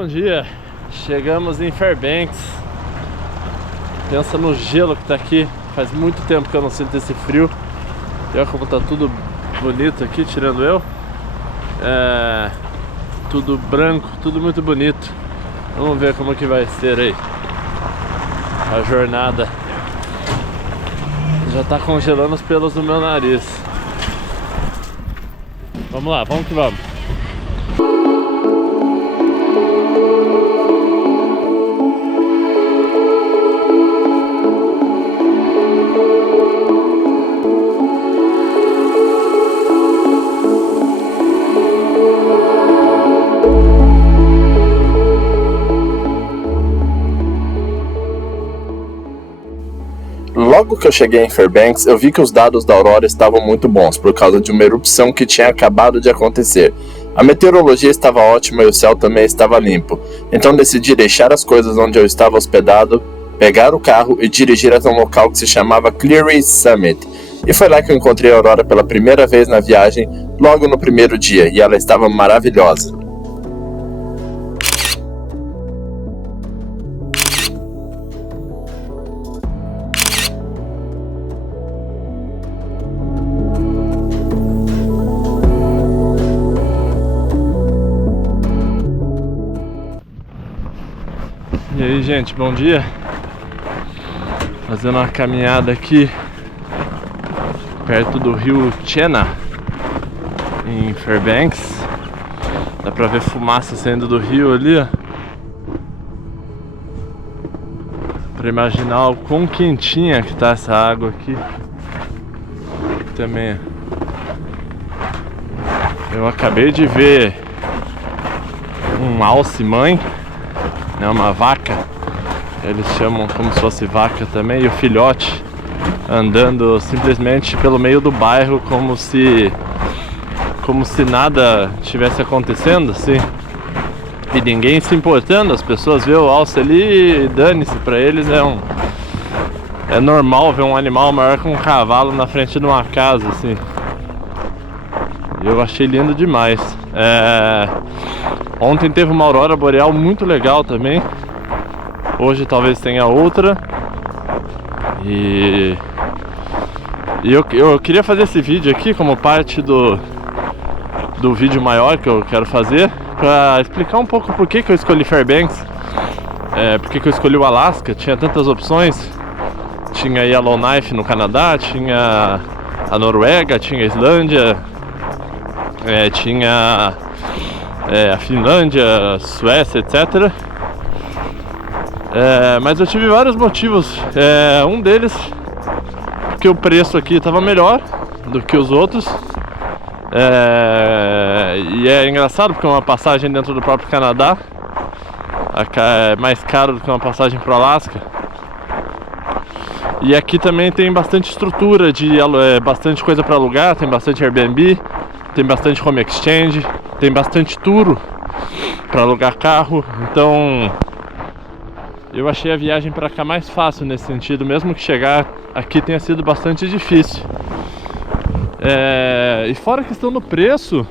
Bom dia, chegamos em Fairbanks. Pensa no gelo que tá aqui, faz muito tempo que eu não sinto esse frio. E olha como tá tudo bonito aqui, tirando eu. Tudo branco, tudo muito bonito. Vamos ver como que vai ser aí a jornada. Já tá congelando os pelos do meu nariz. Vamos lá, vamos que vamos. Logo que eu cheguei em Fairbanks, eu vi que os dados da aurora estavam muito bons, por causa de uma erupção que tinha acabado de acontecer. A meteorologia estava ótima e o céu também estava limpo, então decidi deixar as coisas onde eu estava hospedado, pegar o carro e dirigir até um local que se chamava Cleary Summit. E foi lá que eu encontrei a aurora pela primeira vez na viagem, logo no primeiro dia, e ela estava maravilhosa. E aí, gente, bom dia. Fazendo uma caminhada aqui perto do rio Chena, em Fairbanks. Dá pra ver fumaça saindo do rio ali, ó. Pra imaginar o quão quentinha que tá essa água aqui. Também eu acabei de ver um alce mãe, né, uma vaca, eles chamam como se fosse vaca também, e o filhote andando simplesmente pelo meio do bairro como se nada estivesse acontecendo, assim, e ninguém se importando. As pessoas vê o alce ali e dane-se, pra eles é normal ver um animal maior que um cavalo na frente de uma casa, assim. Eu achei lindo demais. Ontem teve uma aurora boreal muito legal também. Hoje talvez tenha outra. E eu queria fazer esse vídeo aqui como parte do vídeo maior que eu quero fazer, pra explicar um pouco por que eu escolhi Fairbanks, por que eu escolhi o Alasca. Tinha tantas opções. Tinha Yellowknife no Canadá, tinha a Noruega, tinha a Islândia, tinha a Finlândia, a Suécia, etc. Mas eu tive vários motivos. Um deles, porque o preço aqui estava melhor do que os outros. E é engraçado porque uma passagem dentro do próprio Canadá é mais caro do que uma passagem para o Alasca. E aqui também tem bastante estrutura, bastante coisa para alugar, tem bastante Airbnb, tem bastante home exchange, tem bastante tour para alugar carro. Então eu achei a viagem para cá mais fácil nesse sentido, mesmo que chegar aqui tenha sido bastante difícil. E fora a questão do preço,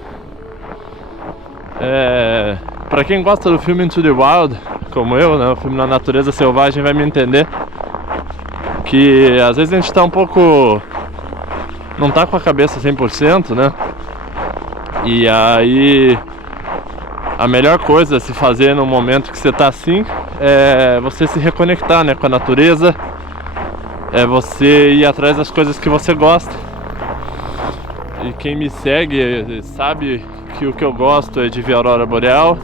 para quem gosta do filme Into the Wild, como eu, né, o filme Na Natureza Selvagem, vai me entender que às vezes a gente tá um pouco, não tá com a cabeça 100%, né? E aí a melhor coisa a se fazer no momento que você tá assim é você se reconectar, né, com a natureza, é você ir atrás das coisas que você gosta. E quem me segue sabe que o que eu gosto é de ver a aurora boreal,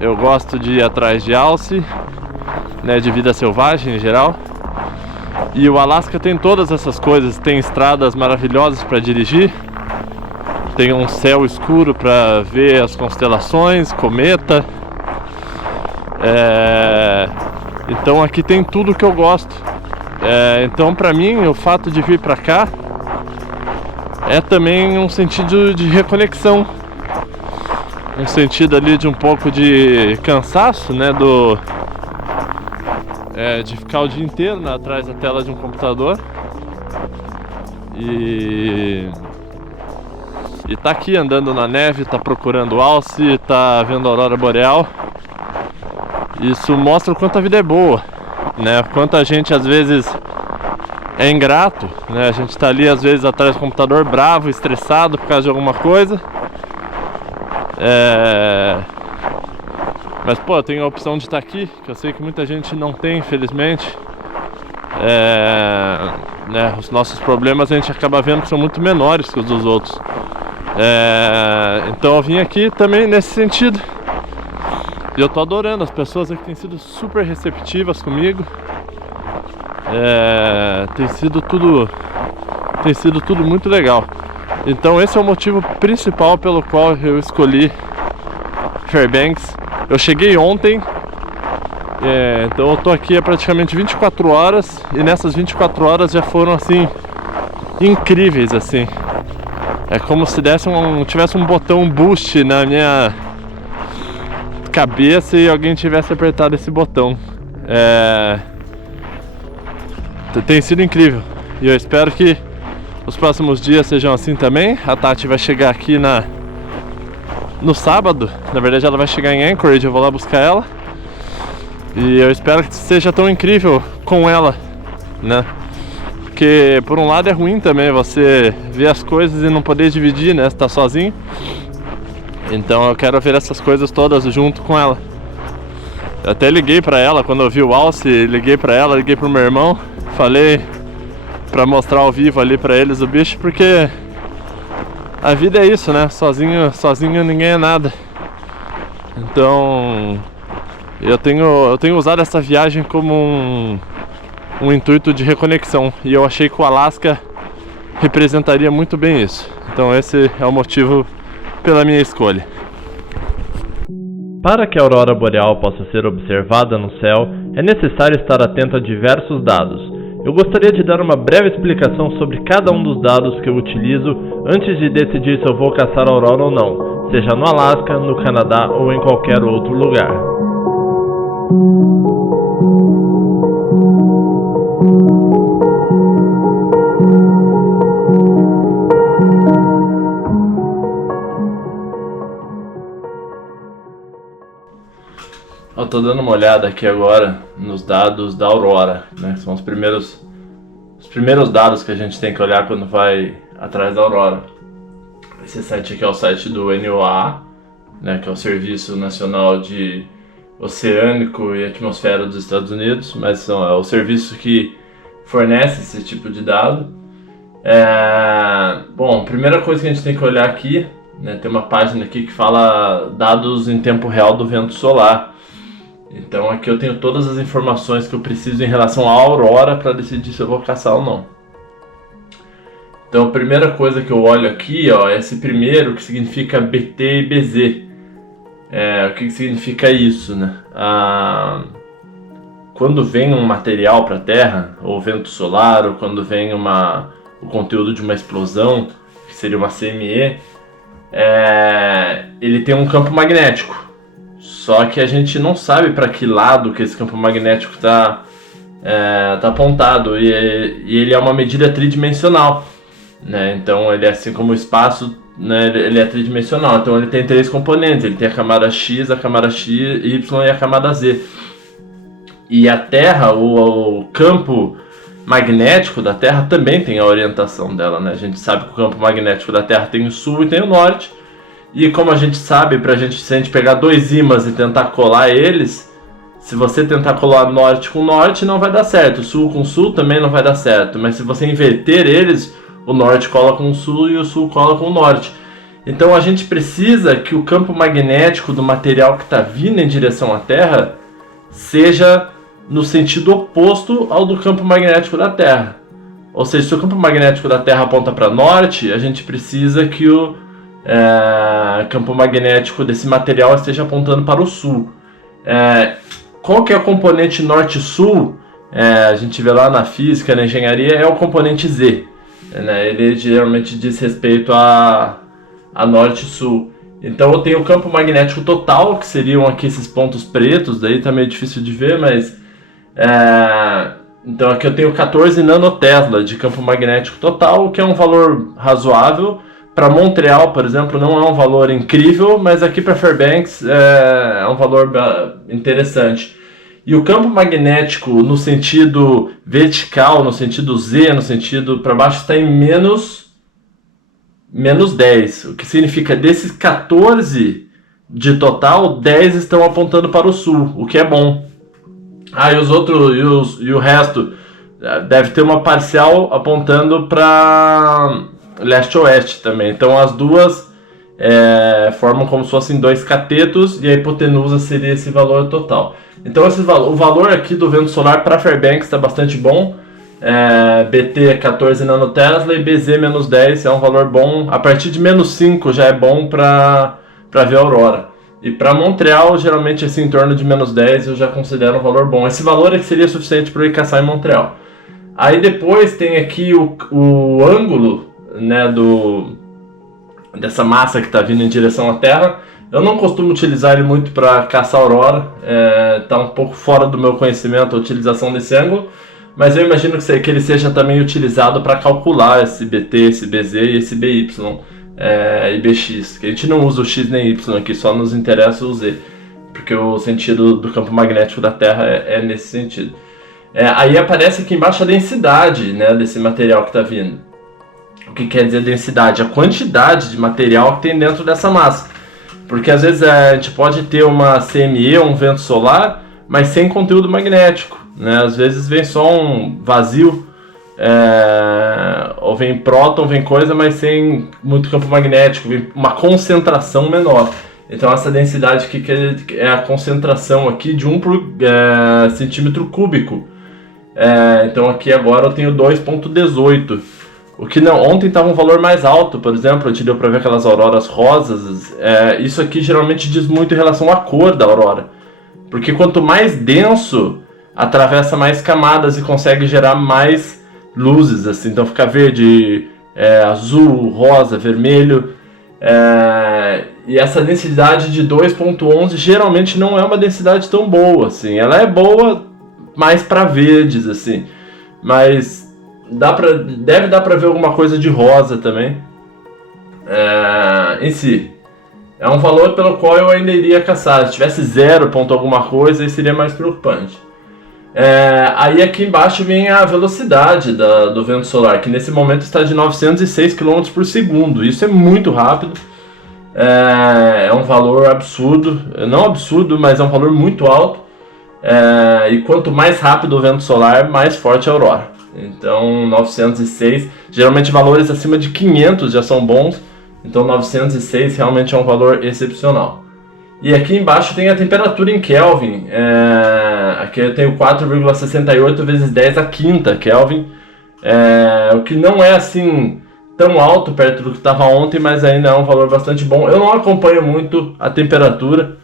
eu gosto de ir atrás de alce, né, de vida selvagem em geral. E o Alasca tem todas essas coisas, tem estradas maravilhosas para dirigir, tem um céu escuro para ver as constelações, cometa. Então aqui tem tudo que eu gosto. Então para mim o fato de vir para cá é também um sentido de reconexão, um sentido ali de um pouco de cansaço, né, de ficar o dia inteiro atrás da tela de um computador e tá aqui andando na neve, tá procurando alce, tá vendo a aurora boreal. Isso mostra o quanto a vida é boa, né? Quanto a gente às vezes é ingrato, né? A gente tá ali às vezes atrás do computador bravo, estressado por causa de alguma coisa. Mas pô, eu tenho a opção de estar aqui, que eu sei que muita gente não tem, infelizmente. Né? Os nossos problemas a gente acaba vendo que são muito menores que os dos outros. Então eu vim aqui também nesse sentido. E eu tô adorando as pessoas aqui, têm sido super receptivas comigo. Tem sido tudo muito legal. Então esse é o motivo principal pelo qual eu escolhi Fairbanks. Eu cheguei ontem, então eu tô aqui há praticamente 24 horas. E nessas 24 horas já foram assim, incríveis assim. É como se tivesse um botão boost na minha cabeça e alguém tivesse apertado esse botão. Tem sido incrível. E eu espero que os próximos dias sejam assim também. A Tati vai chegar aqui no sábado. Na verdade ela vai chegar em Anchorage, eu vou lá buscar ela. E eu espero que seja tão incrível com ela, né? Porque por um lado é ruim também você ver as coisas e não poder dividir, né? Você tá sozinho. Então eu quero ver essas coisas todas junto com ela. Eu até liguei pra ela quando eu vi o Alce, liguei pra ela, liguei pro meu irmão. Falei pra mostrar ao vivo ali pra eles o bicho, porque a vida é isso, né? Sozinho ninguém é nada. Então eu tenho usado essa viagem como um intuito de reconexão. E eu achei que o Alasca representaria muito bem isso. Então esse é o motivo pela minha escolha. Para que a aurora boreal possa ser observada no céu, é necessário estar atento a diversos dados. Eu gostaria de dar uma breve explicação sobre cada um dos dados que eu utilizo antes de decidir se eu vou caçar a aurora ou não, seja no Alasca, no Canadá ou em qualquer outro lugar. Eu tô dando uma olhada aqui agora nos dados da aurora, né? São os primeiros dados que a gente tem que olhar quando vai atrás da aurora. Esse site aqui é o site do NOAA, né? Que é o Serviço Nacional de Oceânico e Atmosfera dos Estados Unidos, mas é o serviço que fornece esse tipo de dado. Bom, a primeira coisa que a gente tem que olhar aqui, né? Tem uma página aqui que fala dados em tempo real do vento solar. Então aqui eu tenho todas as informações que eu preciso em relação à aurora para decidir se eu vou caçar ou não. Então a primeira coisa que eu olho aqui, ó, é esse primeiro, que significa BT e BZ. O que significa isso, né? Quando vem um material para a Terra, ou vento solar, ou quando vem o conteúdo de uma explosão, que seria uma CME, ele tem um campo magnético. Só que a gente não sabe para que lado que esse campo magnético está apontado, e ele é uma medida tridimensional, né? Então ele é assim como o espaço, né? Ele é tridimensional, então ele tem três componentes, ele tem a camada X, a camada Y e a camada Z. E a Terra, o campo magnético da Terra também tem a orientação dela, né? A gente sabe que o campo magnético da Terra tem o sul e tem o norte. E como a gente sabe, se a gente pegar dois ímãs e tentar colar eles, se você tentar colar norte com norte, não vai dar certo. Sul com sul também não vai dar certo. Mas se você inverter eles, o norte cola com o sul e o sul cola com o norte. Então a gente precisa que o campo magnético do material que está vindo em direção à Terra seja no sentido oposto ao do campo magnético da Terra. Ou seja, se o campo magnético da Terra aponta para norte, a gente precisa que o campo magnético desse material esteja apontando para o sul. Qual que é o componente norte-sul? A gente vê lá na física, na engenharia, é o componente Z, né? Ele geralmente diz respeito a norte-sul. Então eu tenho o campo magnético total, que seriam aqui esses pontos pretos, daí tá meio difícil de ver, mas então aqui eu tenho 14 nanotesla de campo magnético total, que é um valor razoável para Montreal, por exemplo, não é um valor incrível, mas aqui para Fairbanks é um valor interessante. E o campo magnético no sentido vertical, no sentido Z, no sentido para baixo, está em menos 10. O que significa desses 14 de total, 10 estão apontando para o sul, o que é bom. E os outros e o resto deve ter uma parcial apontando para leste-oeste também. Então as duas formam como se fossem dois catetos e a hipotenusa seria esse valor total. Então o valor aqui do vento solar para Fairbanks está bastante bom. BT 14 nanotesla e BZ menos 10 é um valor bom. A partir de menos 5 já é bom para ver a aurora. E para Montreal, geralmente assim, em torno de menos 10 eu já considero um valor bom. Esse valor é que seria suficiente para eu ir caçar em Montreal. Aí depois tem aqui o ângulo, né, dessa massa que está vindo em direção à Terra. Eu não costumo utilizar ele muito para caçar aurora. Está um pouco fora do meu conhecimento a utilização desse ângulo. Mas eu imagino que ele seja também utilizado para calcular esse BT, esse BZ e esse BY. E BX, que a gente não usa o X nem Y aqui, só nos interessa o Z, porque o sentido do campo magnético da Terra é nesse sentido. Aí aparece aqui embaixo a densidade, né, desse material que está vindo. O que quer dizer densidade? A quantidade de material que tem dentro dessa massa. Porque às vezes a gente pode ter uma CME, um vento solar, mas sem conteúdo magnético, né? Às vezes vem só um vazio, ou vem próton, vem coisa, mas sem muito campo magnético, vem uma concentração menor. Então essa densidade aqui que é a concentração aqui de 1 por centímetro cúbico. Então aqui agora eu tenho 2,18. O que não, ontem estava um valor mais alto, por exemplo, deu para ver aquelas auroras rosas. Isso aqui geralmente diz muito em relação à cor da aurora, porque quanto mais denso, atravessa mais camadas e consegue gerar mais luzes, assim. Então fica verde, azul, rosa, vermelho. E essa densidade de 2,11 geralmente não é uma densidade tão boa, assim. Ela é boa mais para verdes, assim, mas deve dar para ver alguma coisa de rosa também. Em si, é um valor pelo qual eu ainda iria caçar. Se tivesse 0 ponto alguma coisa, aí seria mais preocupante. Aí aqui embaixo vem a velocidade do vento solar, que nesse momento está de 906 km por segundo. Isso é muito rápido. É um valor absurdo, não absurdo, mas é um valor muito alto. E quanto mais rápido o vento solar, mais forte a aurora. Então 906, geralmente valores acima de 500 já são bons. Então 906 realmente é um valor excepcional. E aqui embaixo tem a temperatura em Kelvin. Aqui eu tenho 4,68 vezes 10 a quinta Kelvin. O que não é assim tão alto perto do que estava ontem, mas ainda é um valor bastante bom. Eu não acompanho muito a temperatura.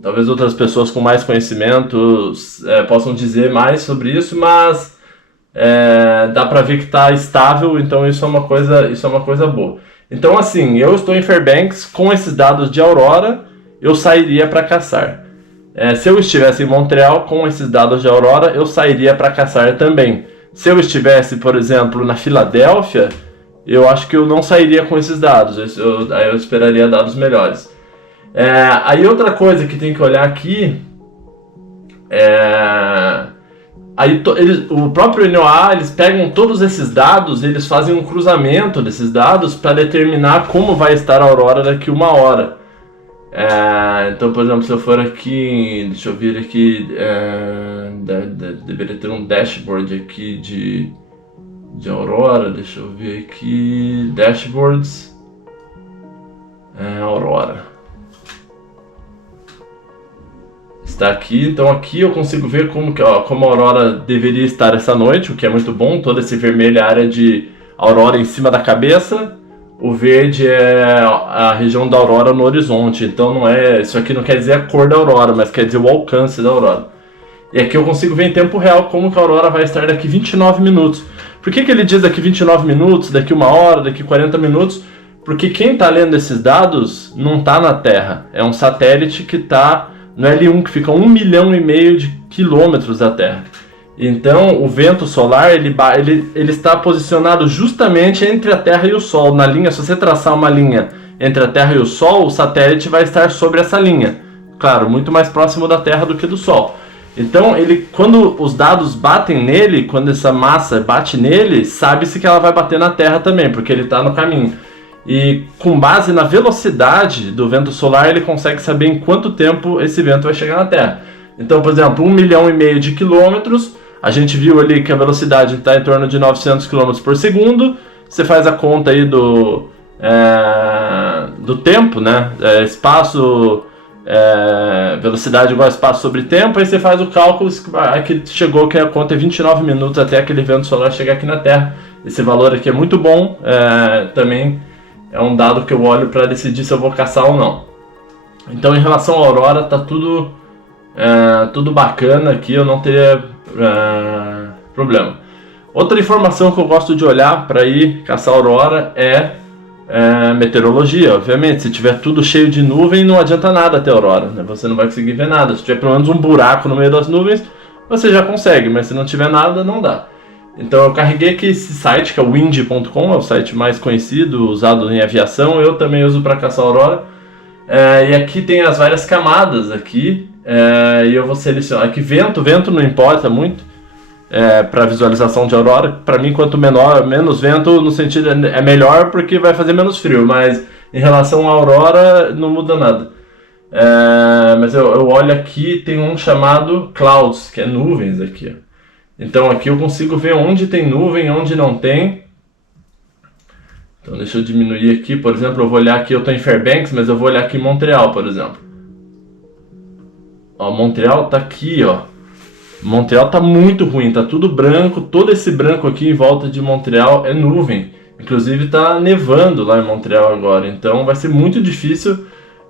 Talvez outras pessoas com mais conhecimento possam dizer mais sobre isso, mas dá para ver que está estável, então isso é uma coisa boa. Então assim, eu estou em Fairbanks, com esses dados de aurora, eu sairia para caçar. Se eu estivesse em Montreal, com esses dados de aurora, eu sairia para caçar também. Se eu estivesse, por exemplo, na Filadélfia, eu acho que eu não sairia com esses dados, aí eu esperaria dados melhores. Aí outra coisa que tem que olhar aqui o próprio NOAA, eles pegam todos esses dados, eles fazem um cruzamento desses dados para determinar como vai estar a aurora daqui uma hora. Então, por exemplo, se eu for aqui, deixa eu vir aqui, deveria ter um dashboard aqui de aurora, deixa eu ver aqui, dashboards, aurora. Está aqui, então aqui eu consigo ver como a aurora deveria estar essa noite, o que é muito bom. Todo esse vermelho é a área de aurora em cima da cabeça, o verde é a região da aurora no horizonte. Então isso aqui não quer dizer a cor da aurora, mas quer dizer o alcance da aurora. E aqui eu consigo ver em tempo real como que a aurora vai estar daqui 29 minutos. Por que ele diz daqui 29 minutos, daqui 1 hora, daqui 40 minutos? Porque quem está lendo esses dados não está na Terra, é um satélite que está no L1, que fica 1,5 milhão de quilômetros da Terra. Então o vento solar ele está posicionado justamente entre a Terra e o Sol. Na linha, se você traçar uma linha entre a Terra e o Sol, o satélite vai estar sobre essa linha. Claro, muito mais próximo da Terra do que do Sol. Então, quando os dados batem nele, quando essa massa bate nele, sabe-se que ela vai bater na Terra também, porque ele está no caminho. E com base na velocidade do vento solar, ele consegue saber em quanto tempo esse vento vai chegar na Terra. Então, por exemplo, 1,5 milhão de quilômetros, a gente viu ali que a velocidade está em torno de 900 km por segundo. Você faz a conta aí do tempo, né? Espaço... velocidade igual a espaço sobre tempo, aí você faz o cálculo, aqui chegou que a conta é 29 minutos até aquele vento solar chegar aqui na Terra. Esse valor aqui é muito bom, também é um dado que eu olho para decidir se eu vou caçar ou não. Então, em relação à aurora, tá tudo bacana aqui, eu não teria problema. Outra informação que eu gosto de olhar para ir caçar aurora é meteorologia. Obviamente, se tiver tudo cheio de nuvem, não adianta nada ter aurora, né? Você não vai conseguir ver nada. Se tiver pelo menos um buraco no meio das nuvens, você já consegue, mas se não tiver nada, não dá. Então eu carreguei aqui esse site, que é o wind.com, é o site mais conhecido, usado em aviação. Eu também uso para caçar aurora. E aqui tem as várias camadas aqui, e eu vou selecionar. Aqui vento não importa muito. Para visualização de aurora, para mim quanto menos vento, no sentido é melhor porque vai fazer menos frio, mas em relação à aurora não muda nada. Mas eu olho aqui, tem um chamado clouds, que é nuvens aqui, ó. Então aqui eu consigo ver onde tem nuvem, onde não tem. Então deixa eu diminuir aqui, por exemplo, eu vou olhar aqui, eu estou em Fairbanks, mas eu vou olhar aqui em Montreal, por exemplo. Ó, Montreal tá aqui, ó. Montreal tá muito ruim, tá tudo branco, todo esse branco aqui em volta de Montreal é nuvem. Inclusive tá nevando lá em Montreal agora, então vai ser muito difícil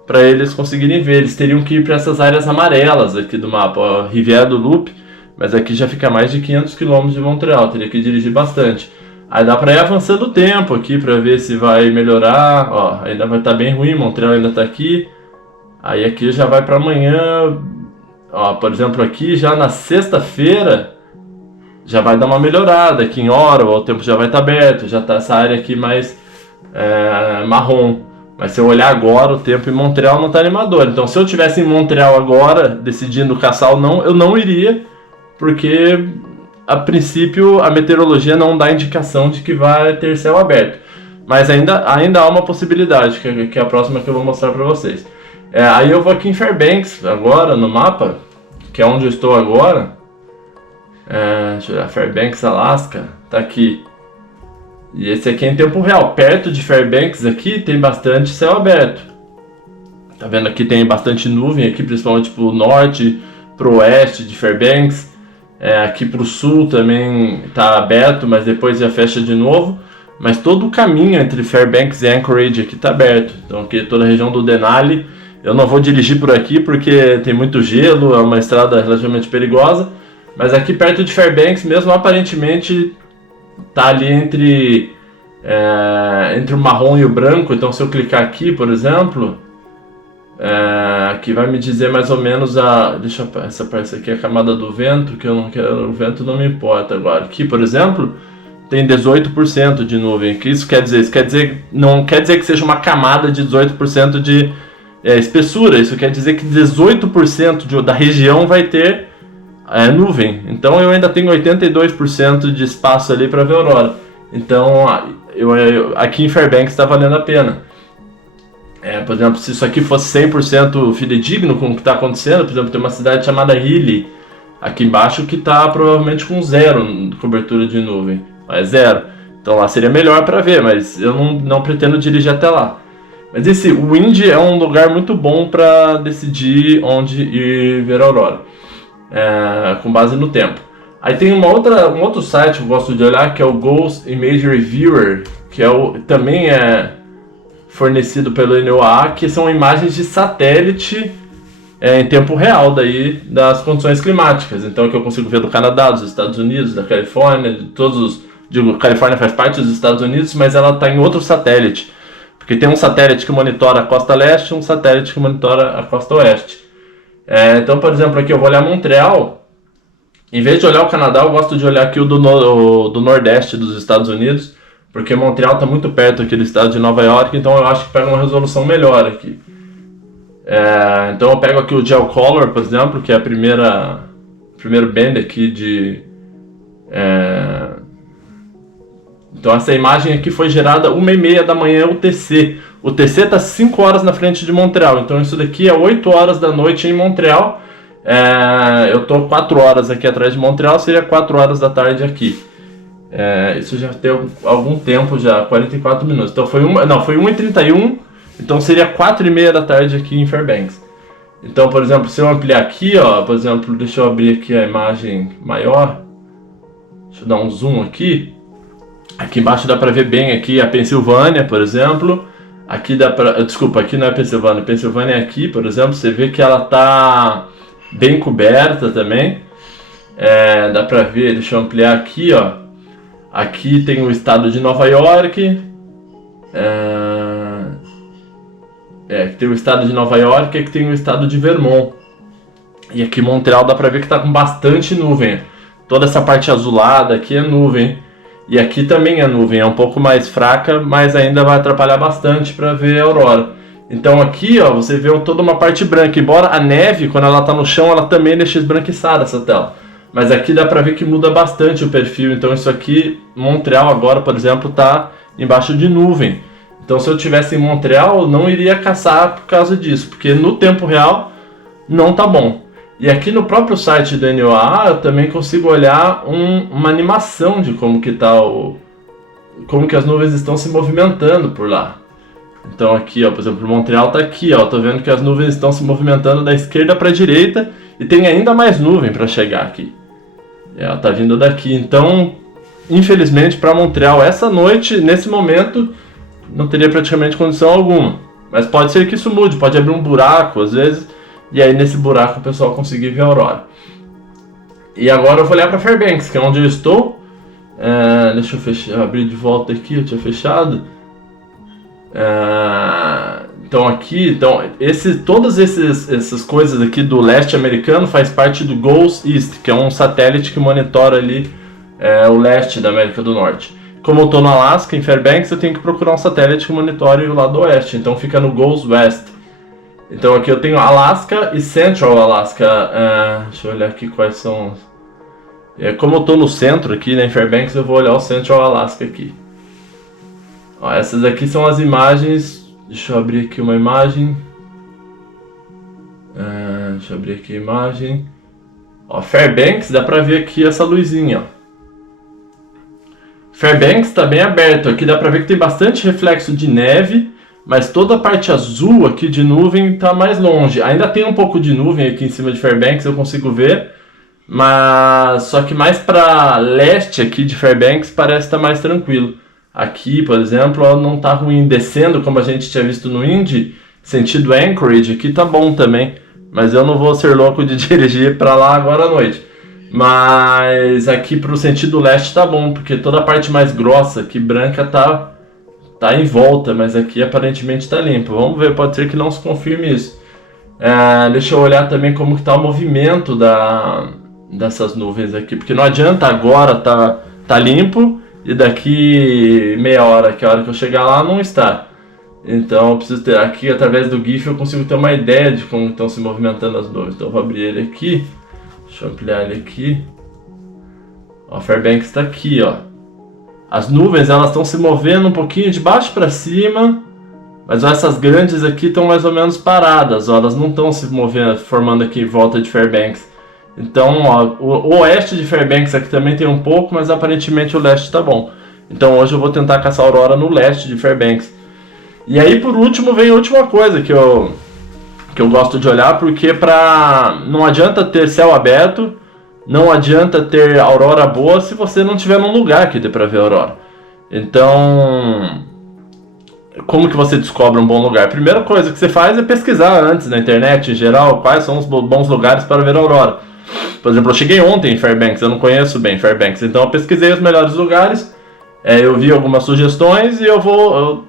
para eles conseguirem ver. Eles teriam que ir para essas áreas amarelas aqui do mapa, ó, Rivière du Loup, mas aqui já fica mais de 500 km de Montreal, teria que dirigir bastante. Aí dá para ir avançando o tempo aqui para ver se vai melhorar. Ó, ainda vai estar bem ruim, Montreal ainda tá aqui. Aí aqui já vai para amanhã. Ó, por exemplo, aqui já na sexta-feira já vai dar uma melhorada aqui em Ottawa, o tempo já vai estar aberto, já está essa área aqui mais marrom. Mas se eu olhar agora, o tempo em Montreal não está animador. Então, se eu estivesse em Montreal agora, decidindo caçar ou não, eu não iria, porque a princípio a meteorologia não dá indicação de que vai ter céu aberto. Mas ainda há uma possibilidade, que é a próxima que eu vou mostrar para vocês. Aí eu vou aqui em Fairbanks agora no mapa, que é onde eu estou agora. Deixa eu ver, Fairbanks, Alaska, tá aqui. E esse aqui é em tempo real. Perto de Fairbanks aqui tem bastante céu aberto. Tá vendo aqui tem bastante nuvem aqui, principalmente pro norte, pro oeste de Fairbanks. Aqui pro sul também tá aberto, mas depois já fecha de novo. Mas todo o caminho entre Fairbanks e Anchorage aqui tá aberto. Então aqui toda a região do Denali. Eu não vou dirigir por aqui porque tem muito gelo, é uma estrada relativamente perigosa. Mas aqui perto de Fairbanks mesmo, aparentemente tá ali entre o marrom e o branco. Então se eu clicar aqui, por exemplo, aqui vai me dizer mais ou menos essa aqui é a camada do vento, que eu não quero, o vento não me importa agora. Aqui, por exemplo, tem 18% de nuvem. O que isso quer dizer? Isso quer dizer, não quer dizer que seja uma camada de 18% de espessura. Isso quer dizer que 18% da região vai ter nuvem. Então eu ainda tenho 82% de espaço ali para ver aurora. Então aqui em Fairbanks está valendo a pena. Por exemplo, se isso aqui fosse 100% fidedigno com o que está acontecendo, por exemplo, tem uma cidade chamada Healy aqui embaixo que está provavelmente com zero de cobertura de nuvem. É zero. Então lá seria melhor para ver, mas eu não pretendo dirigir até lá. Mas esse Wind é um lugar muito bom para decidir onde ir ver a aurora, com base no tempo. Aí tem um outro site que eu gosto de olhar, que é o Ghost Imagery Viewer, que também é fornecido pelo NOAA, que são imagens de satélite em tempo real das condições climáticas. Então que eu consigo ver do Canadá, dos Estados Unidos, da Califórnia, de todos os... Califórnia faz parte dos Estados Unidos, mas ela está em outro satélite. Porque tem um satélite que monitora a costa leste e um satélite que monitora a costa oeste. Então, por exemplo, aqui eu vou olhar Montreal. Em vez de olhar o Canadá, eu gosto de olhar aqui o do Nordeste dos Estados Unidos, porque Montreal está muito perto aqui do estado de Nova York, então eu acho que pega uma resolução melhor aqui. Então eu pego aqui o Gel Color, por exemplo, que é primeiro band aqui de... Então essa imagem aqui foi gerada 1h30 da manhã UTC. O TC está 5 horas na frente de Montreal, então isso daqui é 8 horas da noite em Montreal. Eu estou 4 horas aqui atrás de Montreal, seria 4 horas da tarde aqui. Isso já tem algum tempo já, 44 minutos. Então foi 1h31, então seria 4h30 da tarde aqui em Fairbanks. Então, por exemplo, se eu ampliar aqui, ó, por exemplo, deixa eu abrir aqui a imagem maior. Deixa eu dar um zoom aqui. Aqui embaixo dá para ver bem aqui a Pensilvânia, por exemplo. Aqui dá para, desculpa, aqui não é Pensilvânia. Pensilvânia é aqui, por exemplo. Você vê que ela tá bem coberta também. Dá para ver, deixa eu ampliar aqui, ó. Aqui tem o estado de Nova York. Aqui tem o estado de Nova York e aqui tem o estado de Vermont. E aqui Montreal dá para ver que tá com bastante nuvem. Toda essa parte azulada aqui é nuvem. E aqui também é nuvem, é um pouco mais fraca, mas ainda vai atrapalhar bastante para ver a aurora. Então aqui, ó, você vê toda uma parte branca. Embora a neve, quando ela está no chão, ela também deixa esbranquiçada essa tela. Mas aqui dá para ver que muda bastante o perfil. Então isso aqui, Montreal agora, por exemplo, está embaixo de nuvem. Então se eu estivesse em Montreal, eu não iria caçar por causa disso, porque no tempo real não tá bom. E aqui no próprio site do NOAA eu também consigo olhar uma animação de como que tá como que as nuvens estão se movimentando por lá. Então aqui, ó, por exemplo, Montreal tá aqui, ó, tô vendo que as nuvens estão se movimentando da esquerda para a direita e tem ainda mais nuvem para chegar aqui. Ela tá vindo daqui. Então, infelizmente para Montreal essa noite, nesse momento, não teria praticamente condição alguma. Mas pode ser que isso mude, pode abrir um buraco às vezes. E aí nesse buraco o pessoal conseguir ver a aurora. E agora eu vou olhar para Fairbanks, que é onde eu estou. Deixa eu abrir de volta aqui, eu tinha fechado. Então aqui, todas essas coisas aqui do leste americano faz parte do GOES East, que é um satélite que monitora ali o leste da América do Norte. Como eu estou no Alasca, em Fairbanks, eu tenho que procurar um satélite que monitore o lado oeste, então fica no GOES West. Então aqui eu tenho Alaska e Central Alaska. Deixa eu olhar aqui quais são. Como eu estou no centro aqui, né, em Fairbanks, eu vou olhar o Central Alaska aqui. Ó, essas aqui são as imagens. Deixa eu abrir aqui uma imagem. Deixa eu abrir aqui a imagem. Ó, Fairbanks, dá pra ver aqui essa luzinha, ó. Fairbanks está bem aberto. Aqui dá pra ver que tem bastante reflexo de neve. Mas toda a parte azul aqui de nuvem está mais longe. Ainda tem um pouco de nuvem aqui em cima de Fairbanks, eu consigo ver. Mas só que mais para leste aqui de Fairbanks parece estar mais tranquilo. Aqui, por exemplo, não está ruim. Descendo, como a gente tinha visto no Indy, sentido Anchorage, aqui tá bom também. Mas eu não vou ser louco de dirigir para lá agora à noite. Mas aqui para o sentido leste tá bom, porque toda a parte mais grossa aqui, branca, tá em volta, mas aqui aparentemente está limpo. Vamos ver, pode ser que não se confirme isso. Deixa eu olhar também como está o movimento dessas nuvens aqui, porque não adianta agora tá limpo e daqui meia hora, que é a hora que eu chegar lá, não está. Então eu preciso ter aqui, através do GIF, eu consigo ter uma ideia de como estão se movimentando as nuvens. Então eu vou abrir ele aqui, deixa eu ampliar ele aqui. Ó, Fairbanks está aqui, ó. As nuvens, elas estão se movendo um pouquinho de baixo para cima, mas ó, essas grandes aqui estão mais ou menos paradas, ó, elas não estão se movendo, formando aqui em volta de Fairbanks. Então, ó, o oeste de Fairbanks aqui também tem um pouco, mas aparentemente o leste está bom. Então hoje eu vou tentar caçar a aurora no leste de Fairbanks. E aí por último vem a última coisa que eu gosto de olhar, porque não adianta ter céu aberto, não adianta ter aurora boa se você não estiver num lugar que dê para ver a aurora. Então, como que você descobre um bom lugar? A primeira coisa que você faz é pesquisar antes na internet, em geral, quais são os bons lugares para ver a aurora. Por exemplo, eu cheguei ontem em Fairbanks, eu não conheço bem Fairbanks, então eu pesquisei os melhores lugares, eu vi algumas sugestões e eu vou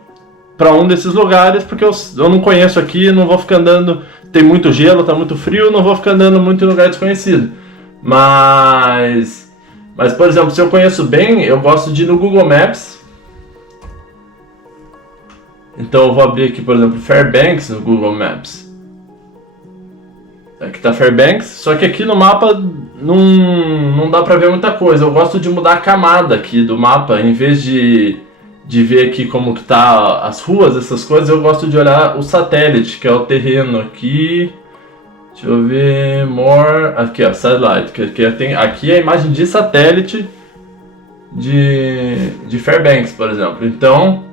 para um desses lugares, porque eu não conheço aqui, não vou ficar andando, tem muito gelo, tá muito frio, não vou ficar andando muito em lugar desconhecido. Mas, por exemplo, se eu conheço bem, eu gosto de ir no Google Maps. Então eu vou abrir aqui, por exemplo, Fairbanks no Google Maps. Aqui tá Fairbanks, só que aqui no mapa não dá pra ver muita coisa. Eu gosto de mudar a camada aqui do mapa, em vez de ver aqui como que tá as ruas, essas coisas, eu gosto de olhar o satélite, que é o terreno aqui. Deixa eu ver, more, aqui ó, satellite, aqui é a imagem de satélite de Fairbanks, por exemplo. Então,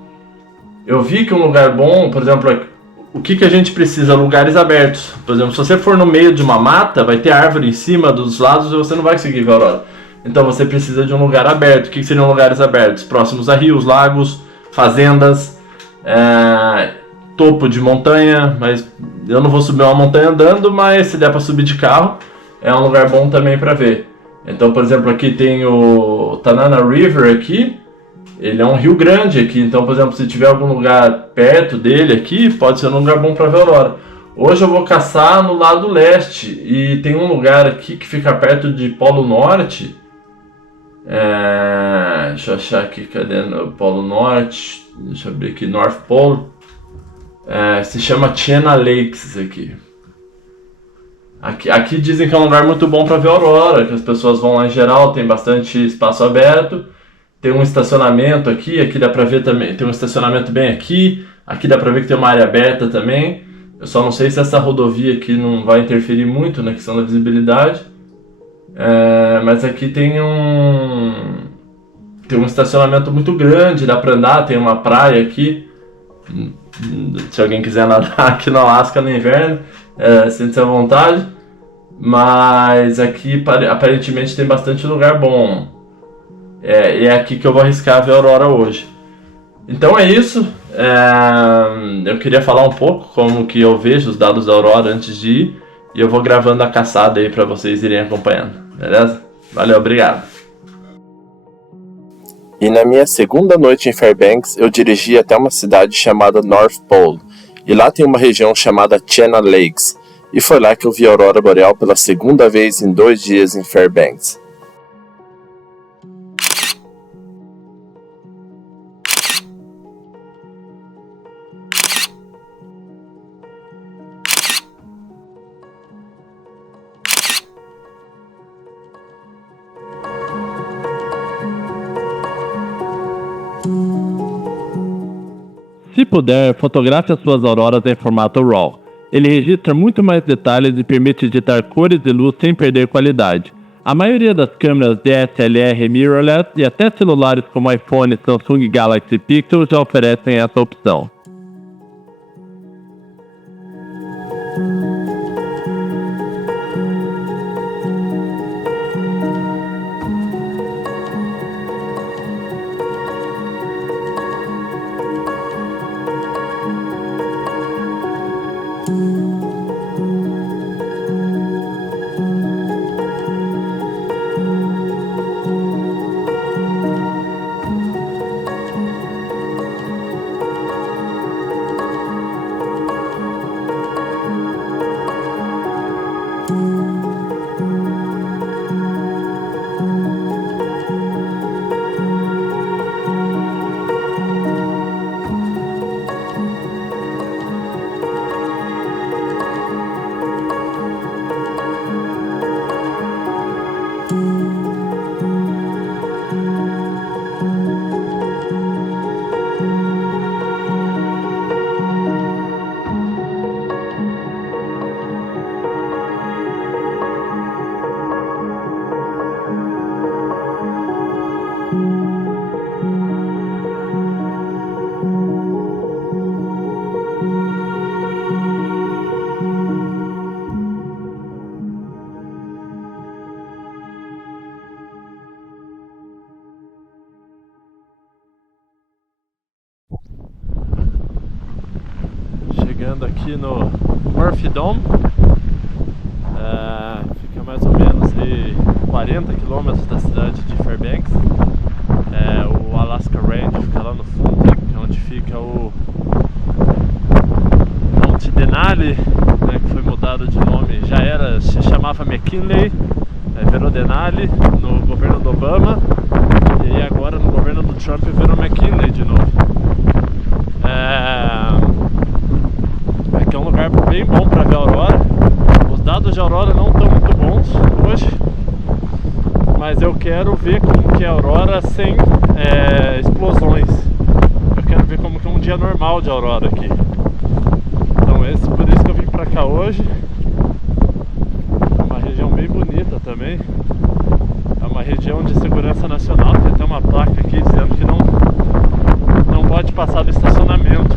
eu vi que um lugar bom, por exemplo, o que a gente precisa? Lugares abertos. Por exemplo, se você for no meio de uma mata, vai ter árvore em cima, dos lados, e você não vai conseguir ver a aurora. Então você precisa de um lugar aberto. O que seriam lugares abertos? Próximos a rios, lagos, fazendas, topo de montanha, mas eu não vou subir uma montanha andando, mas se der para subir de carro, é um lugar bom também para ver. Então, por exemplo, aqui tem o Tanana River aqui. Ele é um rio grande aqui, então, por exemplo, se tiver algum lugar perto dele aqui, pode ser um lugar bom para ver a aurora. Hoje eu vou caçar no lado leste, e tem um lugar aqui que fica perto de Polo Norte. Deixa eu achar aqui, cadê no Polo Norte? Deixa eu abrir aqui, North Pole. Se chama Chena Lakes aqui. Aqui dizem que é um lugar muito bom para ver a aurora, que as pessoas vão lá em geral, tem bastante espaço aberto. Tem um estacionamento aqui dá pra ver também, tem um estacionamento bem aqui dá pra ver que tem uma área aberta também. Eu só não sei se essa rodovia aqui não vai interferir muito na questão da visibilidade. Mas aqui tem um estacionamento muito grande, dá pra andar, tem uma praia aqui. Se alguém quiser nadar aqui no Alasca no inverno, sente-se à vontade. Mas aqui aparentemente tem bastante lugar bom. É aqui que eu vou arriscar ver a aurora hoje. Então é isso. Eu queria falar um pouco como que eu vejo os dados da aurora antes de ir. E eu vou gravando a caçada aí para vocês irem acompanhando. Beleza? Valeu, obrigado. E na minha segunda noite em Fairbanks, eu dirigi até uma cidade chamada North Pole. E lá tem uma região chamada Chena Lakes. E foi lá que eu vi a aurora boreal pela segunda vez em 2 dias em Fairbanks. Se puder, fotografe as suas auroras em formato RAW. Ele registra muito mais detalhes e permite editar cores e luz sem perder qualidade. A maioria das câmeras DSLR mirrorless e até celulares como iPhone e Samsung Galaxy Pixel já oferecem essa opção. Chegando aqui no Murphy Dome, fica mais ou menos 40 km da cidade de Fairbanks. O Alaska Range fica lá no fundo, que é onde fica o Monte Denali, né, que foi mudado de nome, se chamava McKinley, virou Denali no governo do Obama, e aí agora no governo do Trump virou McKinley de novo. Aqui é um lugar bem bom para ver a aurora. Os dados de aurora não estão muito bons hoje, mas eu quero ver como que é a aurora sem explosões. Eu quero ver como que é um dia normal de aurora aqui. Então por isso que eu vim pra cá hoje. É uma região bem bonita também. É uma região de segurança nacional. Tem até uma placa aqui dizendo que não pode passar do estacionamento.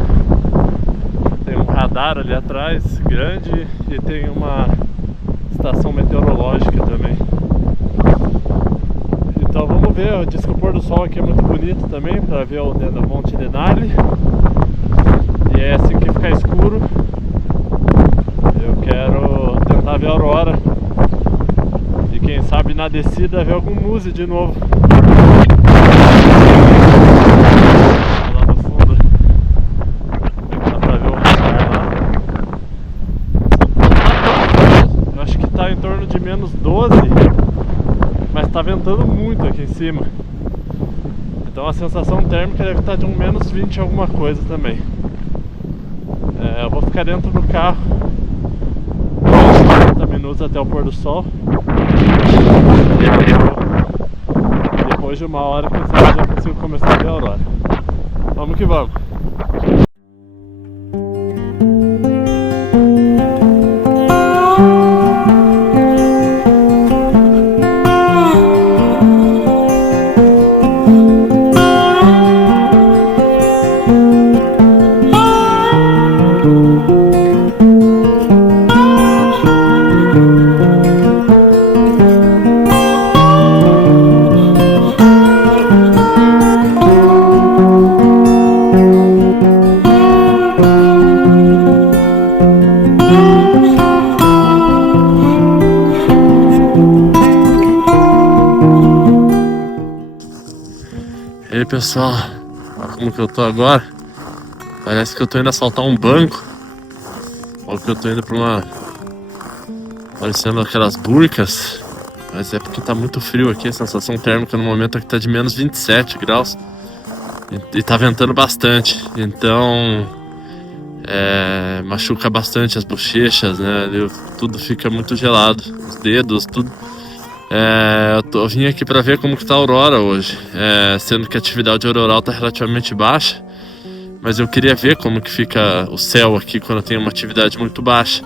Tem um radar ali atrás, grande, e tem uma estação meteorológica também. Então vamos ver, diz que o pôr do sol aqui é muito bonito também, para ver o Monte Denali. E é assim que ficar escuro, eu quero tentar ver a aurora. E quem sabe na descida ver algum muse de novo. Lá no fundo, dá pra ver o radar lá. Eu acho que tá em torno de menos 12. Mas tá ventando muito aqui em cima. Então a sensação térmica deve estar de um menos 20 alguma coisa também. Eu vou ficar dentro do carro 40 minutos até o pôr do sol. E depois de uma hora, quem sabe, já consigo começar a ver a aurora. Vamos que vamos! E aí pessoal, olha como que eu tô agora. Parece que eu tô indo assaltar um banco. Ou que eu tô indo pra uma... parecendo aquelas burcas. Mas é porque tá muito frio aqui, a sensação térmica no momento aqui tá de menos 27 graus. E tá ventando bastante, então machuca bastante as bochechas, né? Tudo fica muito gelado, os dedos, tudo. Eu vim aqui para ver como que tá a aurora hoje, sendo que a atividade auroral tá relativamente baixa, mas eu queria ver como que fica o céu aqui quando tem uma atividade muito baixa.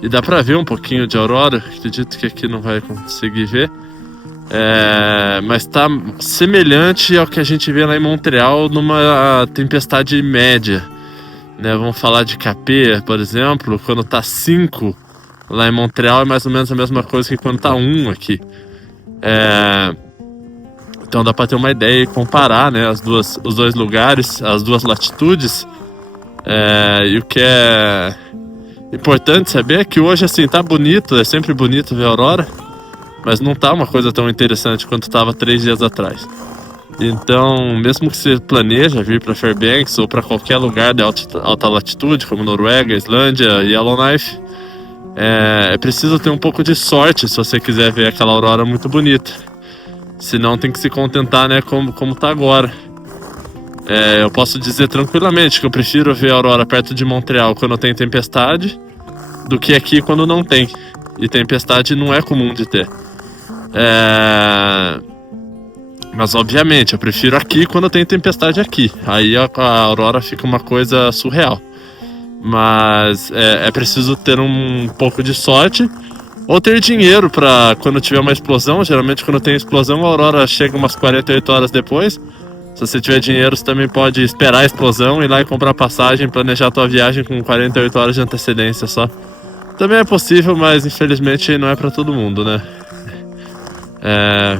E dá para ver um pouquinho de aurora, acredito que aqui não vai conseguir ver, mas tá semelhante ao que a gente vê lá em Montreal numa tempestade média, né? Vamos falar de KP, por exemplo, quando tá 5 lá em Montreal é mais ou menos a mesma coisa que quando tá 1 aqui. Então dá para ter uma ideia e comparar, né, os dois lugares, as duas latitudes. E o que é importante saber é que hoje assim tá bonito, é sempre bonito ver a aurora, mas não tá uma coisa tão interessante quanto estava 3 dias atrás. Então, mesmo que você planeja vir para Fairbanks ou para qualquer lugar de alta latitude, como Noruega, Islândia e Yellowknife, é preciso ter um pouco de sorte se você quiser ver aquela aurora muito bonita. Senão tem que se contentar, né, como tá agora. Eu posso dizer tranquilamente que eu prefiro ver a aurora perto de Montreal quando tem tempestade do que aqui quando não tem. E tempestade não é comum de ter. Mas obviamente eu prefiro aqui quando tem tempestade aqui. Aí a aurora fica uma coisa surreal. Mas é preciso ter um pouco de sorte ou ter dinheiro para quando tiver uma explosão. Geralmente quando tem explosão a aurora chega umas 48 horas depois. Se você tiver dinheiro você também pode esperar a explosão, ir lá e comprar passagem, planejar a tua viagem com 48 horas de antecedência só. Também é possível, mas infelizmente não é para todo mundo, né?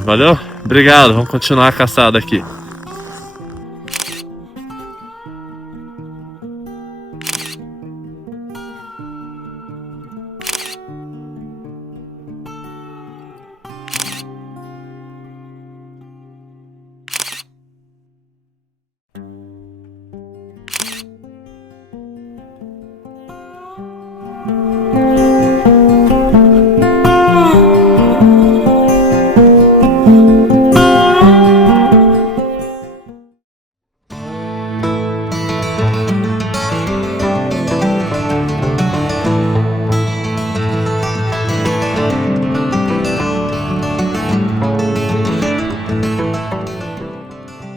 Valeu? Obrigado, vamos continuar a caçada aqui.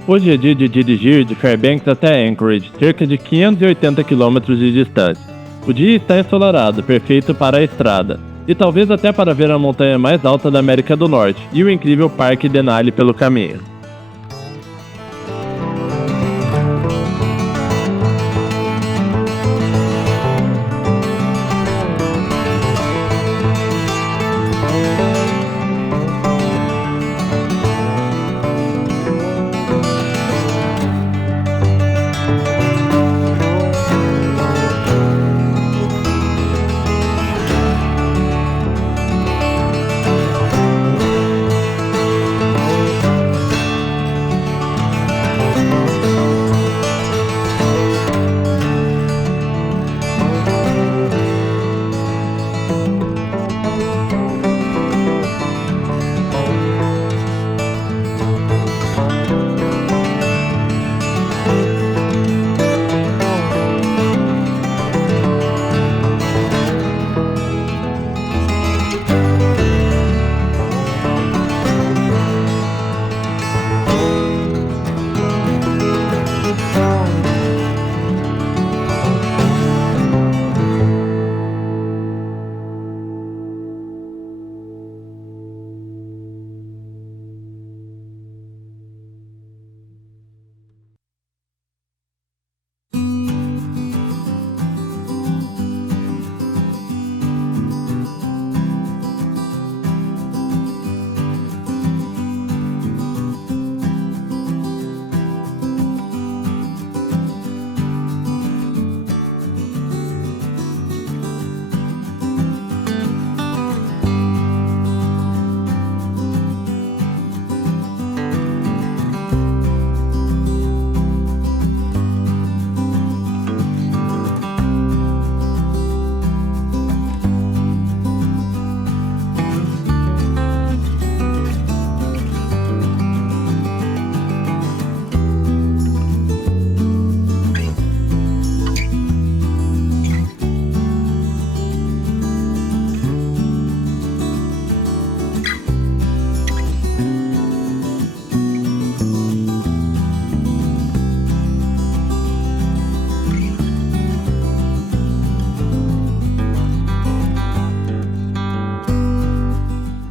Hoje é dia de dirigir de Fairbanks até Anchorage, cerca de 580 km de distância. O dia está ensolarado, perfeito para a estrada, e talvez até para ver a montanha mais alta da América do Norte e o incrível Parque Denali pelo caminho.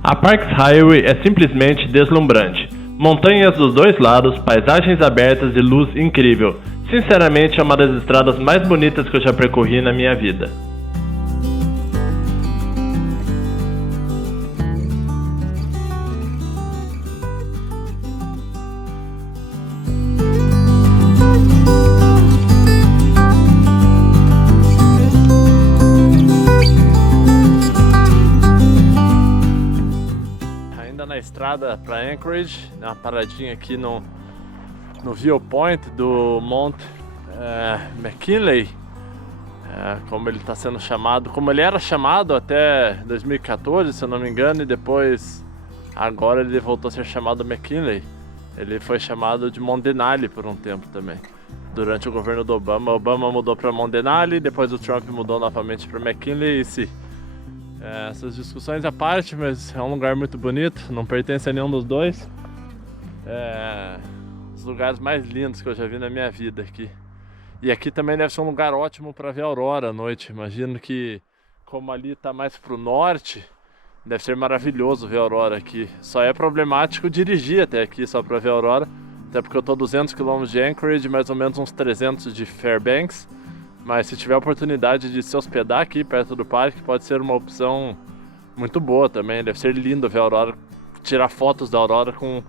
A Parks Highway é simplesmente deslumbrante. Montanhas dos dois lados, paisagens abertas e luz incrível. Sinceramente, é uma das estradas mais bonitas que eu já percorri na minha vida. Na estrada para Anchorage, dá uma paradinha aqui no viewpoint do Mount McKinley, como ele está sendo chamado, como ele era chamado até 2014, se eu não me engano, e depois, agora ele voltou a ser chamado McKinley. Ele foi chamado de Mount Denali por um tempo também, durante o governo do Obama. O Obama mudou para Mount Denali, depois o Trump mudou novamente para McKinley e se... essas discussões à parte, mas é um lugar muito bonito, não pertence a nenhum dos dois. Os lugares mais lindos que eu já vi na minha vida aqui. E aqui também deve ser um lugar ótimo para ver a aurora à noite. Imagino que, como ali está mais para o norte, deve ser maravilhoso ver a aurora aqui. Só é problemático dirigir até aqui só para ver a aurora, até porque eu estou 200 km de Anchorage, mais ou menos uns 300 de Fairbanks. Mas se tiver a oportunidade de se hospedar aqui perto do parque, pode ser uma opção muito boa também. Deve ser lindo ver a aurora, tirar fotos da aurora com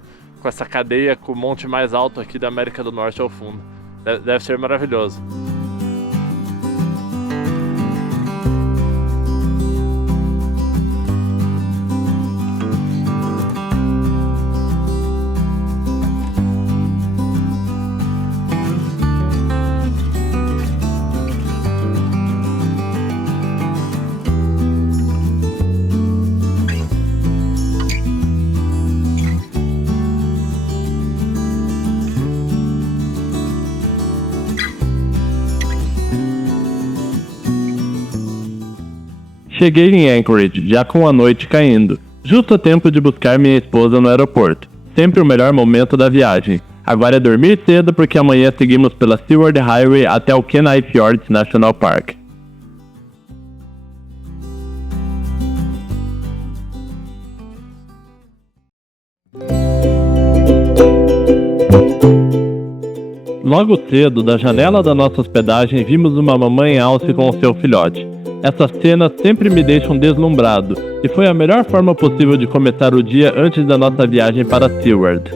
essa cadeia, com o monte mais alto aqui da América do Norte ao fundo. Deve ser maravilhoso. Cheguei em Anchorage, já com a noite caindo, justo a tempo de buscar minha esposa no aeroporto. Sempre o melhor momento da viagem. Agora é dormir cedo porque amanhã seguimos pela Seward Highway até o Kenai Fjords National Park. Logo cedo, da janela da nossa hospedagem, vimos uma mamãe alce com o seu filhote. Essas cenas sempre me deixam deslumbrado, e foi a melhor forma possível de começar o dia antes da nossa viagem para Seward.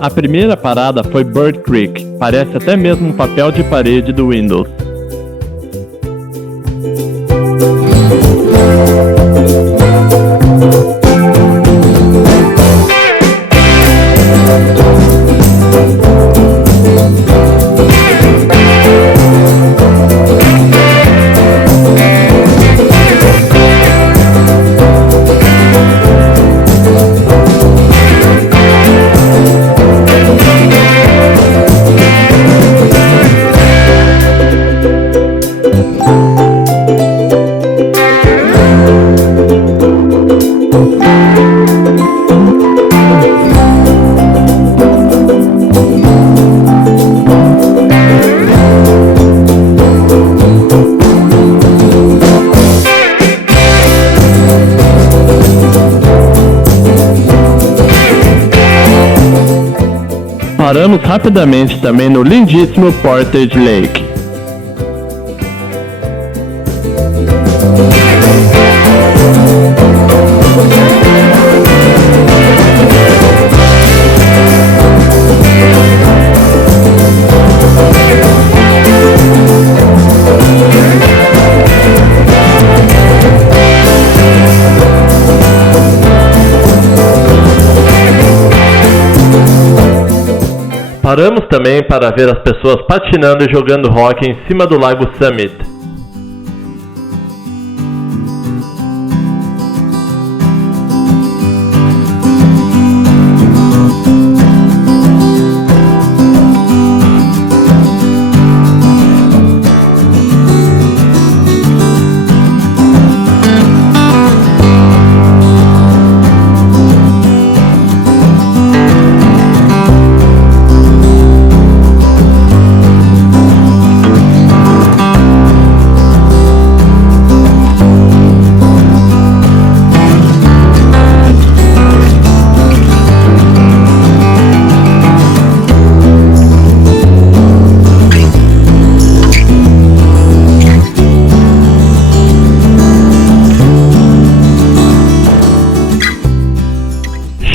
A primeira parada foi Bird Creek, parece até mesmo um papel de parede do Windows. Paramos rapidamente também no lindíssimo Portage Lake. Paramos também para ver as pessoas patinando e jogando hóquei em cima do Lago Summit.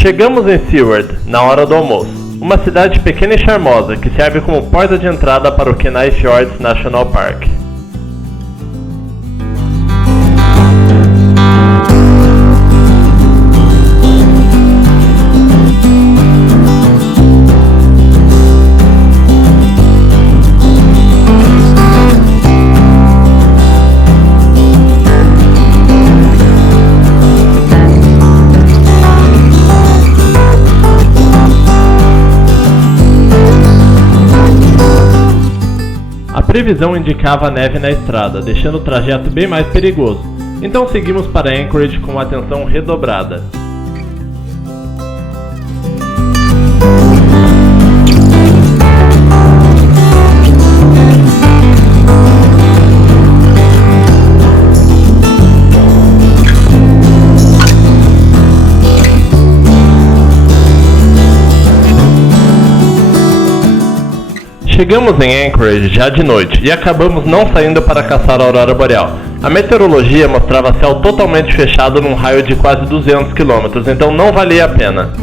Chegamos em Seward, na hora do almoço, uma cidade pequena e charmosa que serve como porta de entrada para o Kenai Fjords National Park. A previsão indicava neve na estrada, deixando o trajeto bem mais perigoso, então seguimos para Anchorage com atenção redobrada. Chegamos em Anchorage já de noite e acabamos não saindo para caçar a aurora boreal. A meteorologia mostrava céu totalmente fechado num raio de quase 200 km, então não valia a pena.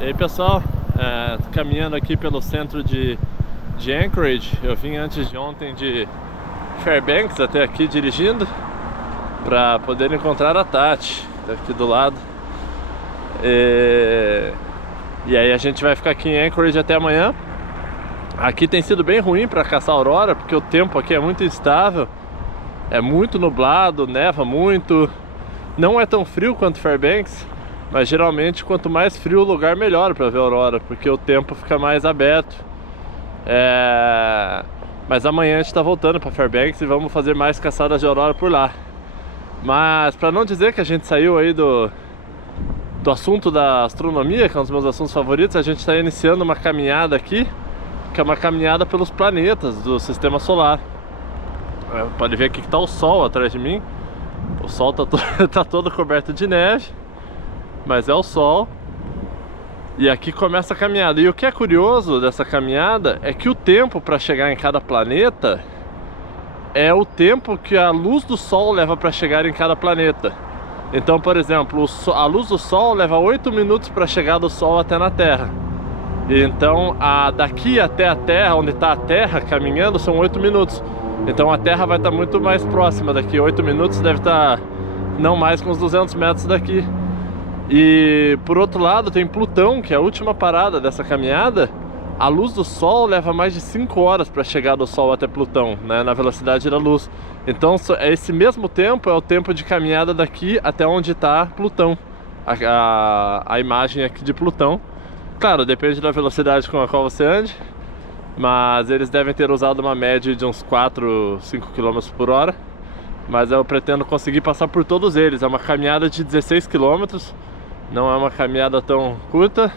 E aí pessoal, caminhando aqui pelo centro de Anchorage. Eu vim antes de ontem de Fairbanks até aqui dirigindo para poder encontrar a Tati, tá aqui do lado. E aí a gente vai ficar aqui em Anchorage até amanhã. Aqui tem sido bem ruim para caçar aurora, porque o tempo aqui é muito instável, é muito nublado, neva muito. Não é tão frio quanto Fairbanks, mas geralmente quanto mais frio o lugar melhor para ver a aurora, porque o tempo fica mais aberto. Mas amanhã a gente está voltando para Fairbanks e vamos fazer mais caçadas de aurora por lá. Mas para não dizer que a gente saiu aí do assunto da astronomia, que é um dos meus assuntos favoritos, a gente está iniciando uma caminhada aqui, que é uma caminhada pelos planetas do Sistema Solar. Pode ver aqui que está o Sol atrás de mim. O Sol tá todo coberto de neve, mas é o Sol. E aqui começa a caminhada. E o que é curioso dessa caminhada é que o tempo para chegar em cada planeta é o tempo que a luz do Sol leva para chegar em cada planeta. Então, por exemplo, a luz do Sol leva 8 minutos para chegar do Sol até na Terra. E então, daqui até a Terra, onde está a Terra caminhando, são 8 minutos. Então a Terra vai estar muito mais próxima. Daqui 8 minutos deve estar não mais que uns 200 metros daqui. E por outro lado tem Plutão, que é a última parada dessa caminhada. A luz do Sol leva mais de 5 horas para chegar do Sol até Plutão, né, na velocidade da luz. Então esse mesmo tempo é o tempo de caminhada daqui até onde está Plutão, a imagem aqui de Plutão. Claro, depende da velocidade com a qual você ande, mas eles devem ter usado uma média de uns 4, 5 km por hora. Mas eu pretendo conseguir passar por todos eles. É uma caminhada de 16 km, não é uma caminhada tão curta.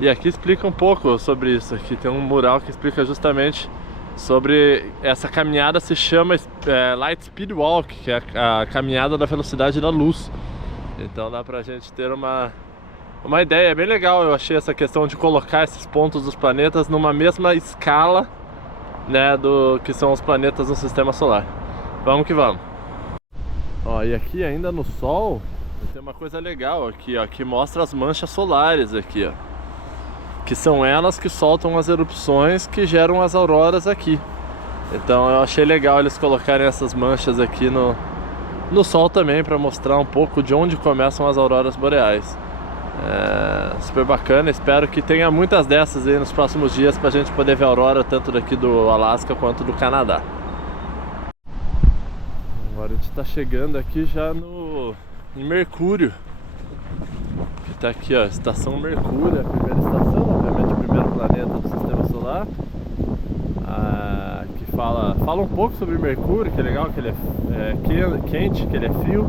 E aqui explica um pouco sobre isso. Aqui tem um mural que explica justamente sobre essa caminhada. Se chama Light Speed Walk, que é a caminhada da velocidade da luz. Então dá pra gente ter uma ideia. É bem legal, eu achei, essa questão de colocar esses pontos dos planetas numa mesma escala, né, do que são os planetas no Sistema Solar. Vamos que vamos. Ó, e aqui ainda no Sol tem uma coisa legal aqui, ó, que mostra as manchas solares aqui, ó, que são elas que soltam as erupções que geram as auroras aqui. Então eu achei legal eles colocarem essas manchas aqui no Sol também, para mostrar um pouco de onde começam as auroras boreais. Super bacana, espero que tenha muitas dessas aí nos próximos dias pra gente poder ver a aurora tanto daqui do Alasca quanto do Canadá. Agora a gente tá chegando aqui já em Mercúrio, que tá aqui, ó, Estação Mercúrio, a primeira estação, obviamente o primeiro planeta do Sistema Solar. Que fala um pouco sobre Mercúrio, que é legal, que ele é quente, que ele é frio,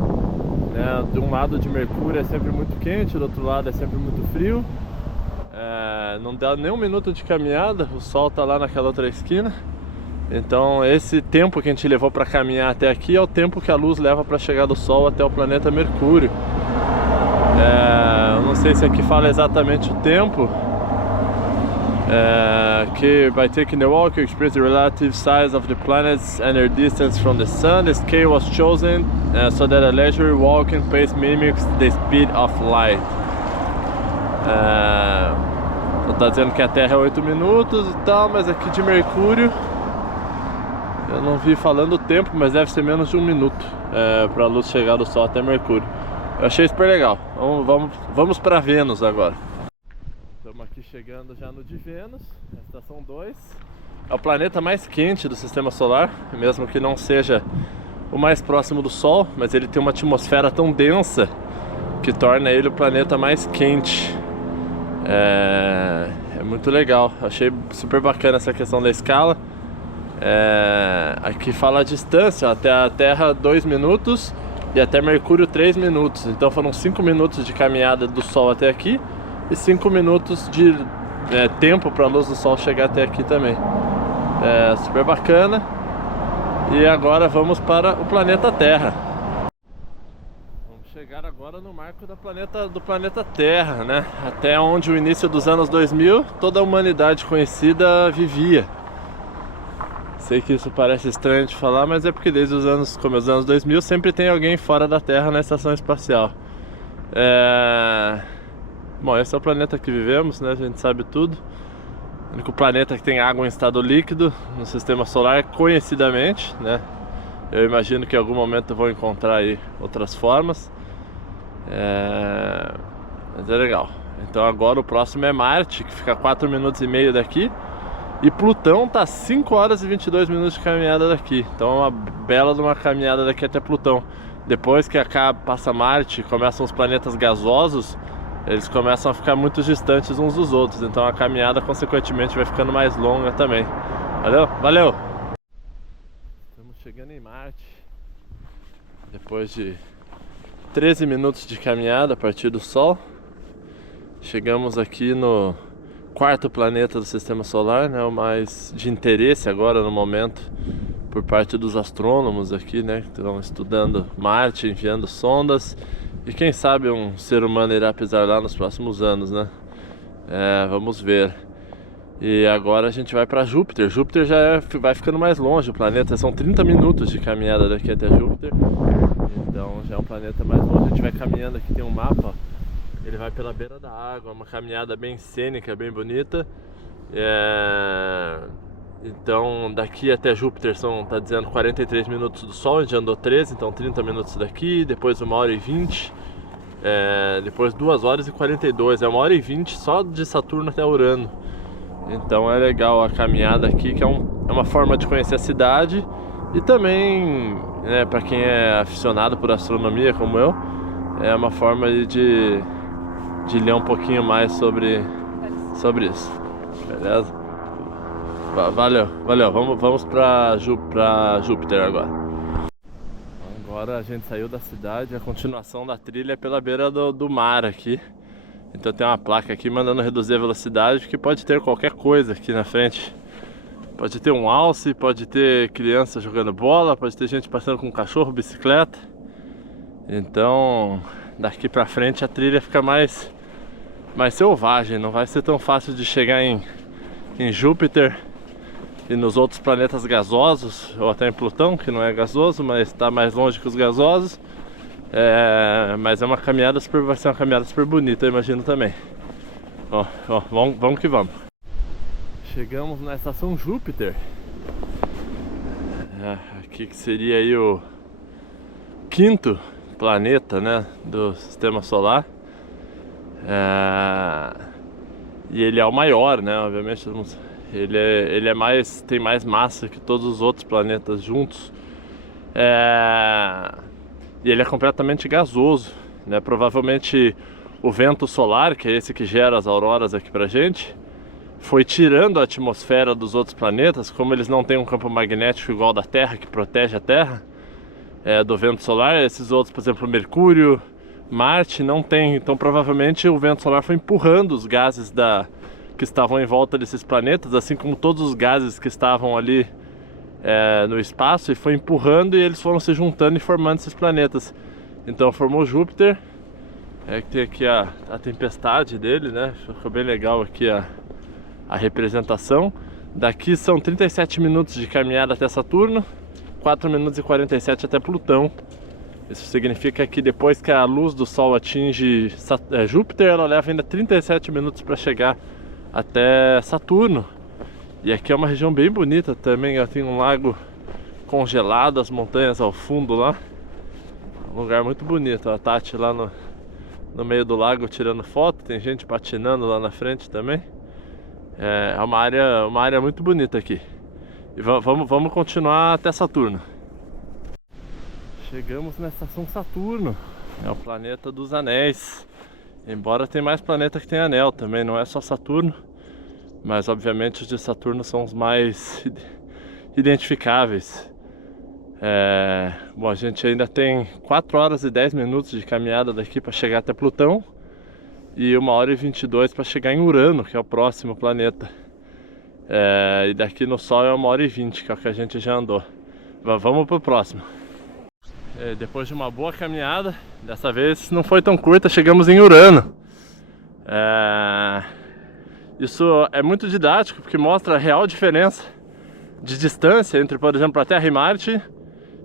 né? De um lado de Mercúrio é sempre muito quente, do outro lado é sempre muito frio. Não dá nem um minuto de caminhada, o Sol tá lá naquela outra esquina. Então esse tempo que a gente levou para caminhar até aqui é o tempo que a luz leva para chegar do Sol até o planeta Mercúrio. Eu não sei se aqui fala exatamente o tempo. Que by taking a walk you experience the relative size of the planets and their distance from the Sun. The scale was chosen so that a leisurely walking pace mimics the speed of light. Tá dizendo que a Terra é 8 minutos e tal, mas aqui de Mercúrio eu não vi falando o tempo, mas deve ser menos de 1 minuto para a luz chegar do Sol até Mercúrio. Eu achei super legal. Vamos para Vênus agora. Estamos aqui chegando já no de Vênus, na estação 2. É o planeta mais quente do Sistema Solar, mesmo que não seja o mais próximo do Sol, mas ele tem uma atmosfera tão densa que torna ele o planeta mais quente. É muito legal, achei super bacana essa questão da escala. Aqui fala a distância, ó, até a Terra 2 minutos e até Mercúrio 3 minutos. Então foram 5 minutos de caminhada do Sol até aqui e 5 minutos de tempo para a luz do Sol chegar até aqui também. Super bacana. E agora vamos para o planeta Terra. Vamos chegar agora no marco do planeta Terra, né? Até onde o início dos anos 2000 toda a humanidade conhecida vivia. Sei que isso parece estranho de falar, mas é porque desde os anos 2000 sempre tem alguém fora da Terra na estação espacial. Bom, esse é o planeta que vivemos, né? A gente sabe tudo. O único planeta que tem água em estado líquido no sistema solar, conhecidamente, né? Eu imagino que em algum momento eu vou encontrar aí outras formas. Mas é legal. Então agora o próximo é Marte, que fica 4 minutos e meio daqui. E Plutão tá 5 horas e 22 minutos de caminhada daqui. Então é uma bela de uma caminhada daqui até Plutão. Depois que passa Marte, começam os planetas gasosos, eles começam a ficar muito distantes uns dos outros. Então a caminhada consequentemente vai ficando mais longa também. Valeu? Valeu! Estamos chegando em Marte. Depois de 13 minutos de caminhada a partir do Sol, chegamos aqui no quarto planeta do Sistema Solar, né, o mais de interesse agora no momento por parte dos astrônomos aqui, né, que estão estudando Marte, enviando sondas, e quem sabe um ser humano irá pisar lá nos próximos anos, né? Vamos ver. E agora a gente vai para Júpiter. Júpiter já vai ficando mais longe, o planeta são 30 minutos de caminhada daqui até Júpiter. Então já é um planeta mais longe. A gente vai caminhando aqui, tem um mapa, ó. Ele vai pela beira da água, uma caminhada bem cênica, bem bonita. Então daqui até Júpiter tá dizendo 43 minutos do Sol, a gente andou 13, então 30 minutos daqui, depois 1h20, depois 2h42, 1h20 só de Saturno até Urano. Então é legal a caminhada aqui, que é uma forma de conhecer a cidade. E também, né, para quem é aficionado por astronomia como eu, é uma forma de ler um pouquinho mais sobre isso. Beleza? Valeu. Vamos pra Júpiter agora. Agora a gente saiu da cidade, a continuação da trilha é pela beira do mar aqui. Então tem uma placa aqui mandando reduzir a velocidade, que pode ter qualquer coisa aqui na frente. Pode ter um alce, pode ter criança jogando bola, pode ter gente passando com um cachorro, bicicleta. Então daqui pra frente a trilha fica mais selvagem, não vai ser tão fácil de chegar em Júpiter e nos outros planetas gasosos, ou até em Plutão, que não é gasoso, mas está mais longe que os gasosos. Mas vai ser uma caminhada super bonita, eu imagino também. Vamos que vamos. Chegamos na estação Júpiter. Aqui que seria aí o quinto planeta, né, do Sistema Solar. E ele é o maior, né? Obviamente ele tem mais massa que todos os outros planetas juntos. E ele é completamente gasoso, né? Provavelmente o vento solar, que é esse que gera as auroras aqui pra gente, foi tirando a atmosfera dos outros planetas. Como eles não têm um campo magnético igual ao da Terra, que protege a Terra do vento solar, esses outros, por exemplo, Mercúrio, Marte, não tem. Então provavelmente o vento solar foi empurrando os gases que estavam em volta desses planetas, assim como todos os gases que estavam ali no espaço, e foi empurrando, e eles foram se juntando e formando esses planetas. Então formou Júpiter, que tem aqui a tempestade dele, né? Ficou bem legal aqui a representação. Daqui são 37 minutos de caminhada até Saturno, 4 minutos e 47 até Plutão. Isso significa que depois que a luz do Sol atinge Júpiter, ela leva ainda 37 minutos para chegar até Saturno. E aqui é uma região bem bonita também, tem um lago congelado, as montanhas ao fundo lá. Um lugar muito bonito, a Tati lá no meio do lago tirando foto, tem gente patinando lá na frente também. É uma área muito bonita aqui. E vamos continuar até Saturno. Chegamos na estação Saturno, é o planeta dos anéis. Embora tenha mais planeta que tem anel também, não é só Saturno. Mas obviamente os de Saturno são os mais identificáveis. Bom, a gente ainda tem 4 horas e 10 minutos de caminhada daqui para chegar até Plutão. E 1h22 para chegar em Urano, que é o próximo planeta. E daqui no Sol é 1h20, que é o que a gente já andou. Vamos pro próximo. Depois de uma boa caminhada, dessa vez não foi tão curta, chegamos em Urano. Isso é muito didático, porque mostra a real diferença de distância entre, por exemplo, a Terra e Marte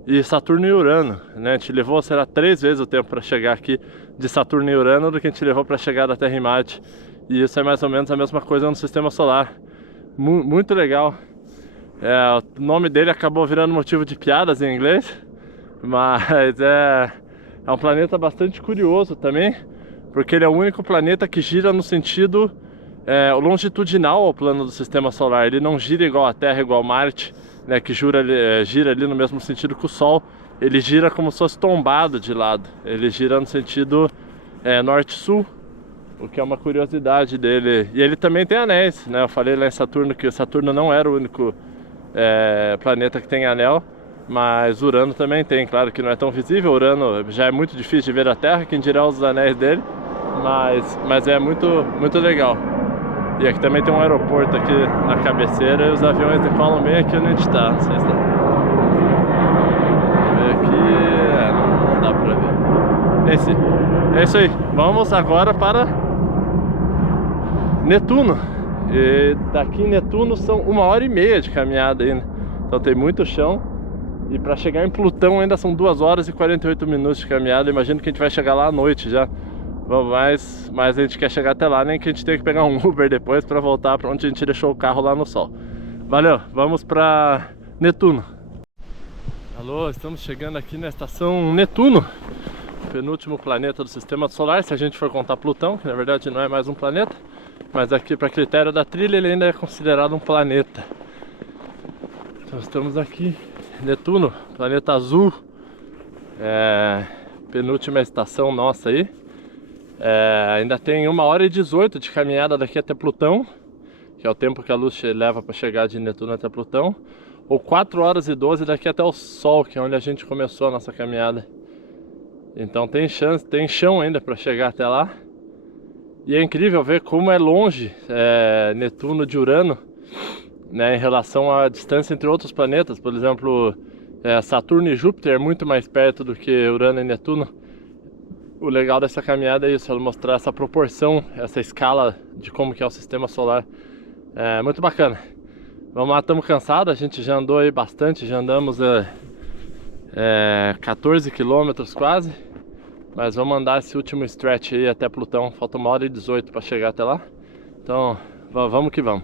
e Saturno e Urano, né? A gente levou, será 3 vezes o tempo para chegar aqui de Saturno e Urano do que a gente levou para chegar da Terra em Marte. E isso é mais ou menos a mesma coisa no Sistema Solar. Muito legal. O nome dele acabou virando motivo de piadas em inglês, mas é um planeta bastante curioso também, porque ele é o único planeta que gira no sentido longitudinal ao plano do Sistema Solar. Ele não gira igual a Terra, igual a Marte, né, que gira ali no mesmo sentido que o Sol. Ele gira como se fosse tombado de lado. Ele gira no sentido norte-sul, o que é uma curiosidade dele. E ele também tem anéis, né? Eu falei lá em Saturno que o Saturno não era o único planeta que tem anel, mas Urano também tem. Claro que não é tão visível, Urano já é muito difícil de ver da Terra, quem dirá os anéis dele, mas é muito legal. E aqui também tem um aeroporto aqui na cabeceira e os aviões decolam bem aqui onde a gente está. Não sei se dá. Aqui não dá pra ver. É isso aí, vamos agora para Netuno. E daqui em Netuno são 1h30 de caminhada ainda, então tem muito chão. E para chegar em Plutão ainda são 2 horas e 48 minutos de caminhada. Imagino que a gente vai chegar lá à noite já. Mas a gente quer chegar até lá, nem que a gente tenha que pegar um Uber depois para voltar para onde a gente deixou o carro lá no Sol. Valeu, vamos para Netuno. Alô, estamos chegando aqui na estação Netuno, penúltimo planeta do Sistema Solar, se a gente for contar Plutão, que na verdade não é mais um planeta. Mas aqui, para critério da trilha, ele ainda é considerado um planeta. Então estamos aqui, Netuno, planeta azul. Penúltima estação nossa aí. Ainda tem 1h18 de caminhada daqui até Plutão, que é o tempo que a luz leva para chegar de Netuno até Plutão. Ou 4h12 daqui até o Sol, que é onde a gente começou a nossa caminhada. Então tem chão ainda para chegar até lá. E é incrível ver como é longe Netuno de Urano, né, em relação à distância entre outros planetas. Por exemplo, Saturno e Júpiter é muito mais perto do que Urano e Netuno. O legal dessa caminhada é isso, ela mostrar essa proporção, essa escala de como que é o Sistema Solar. É muito bacana. Vamos lá, estamos cansados, a gente já andou aí bastante, já andamos 14 quilômetros quase. Mas vamos andar esse último stretch aí até Plutão. Falta 1h18 para chegar até lá. Então, vamos que vamos.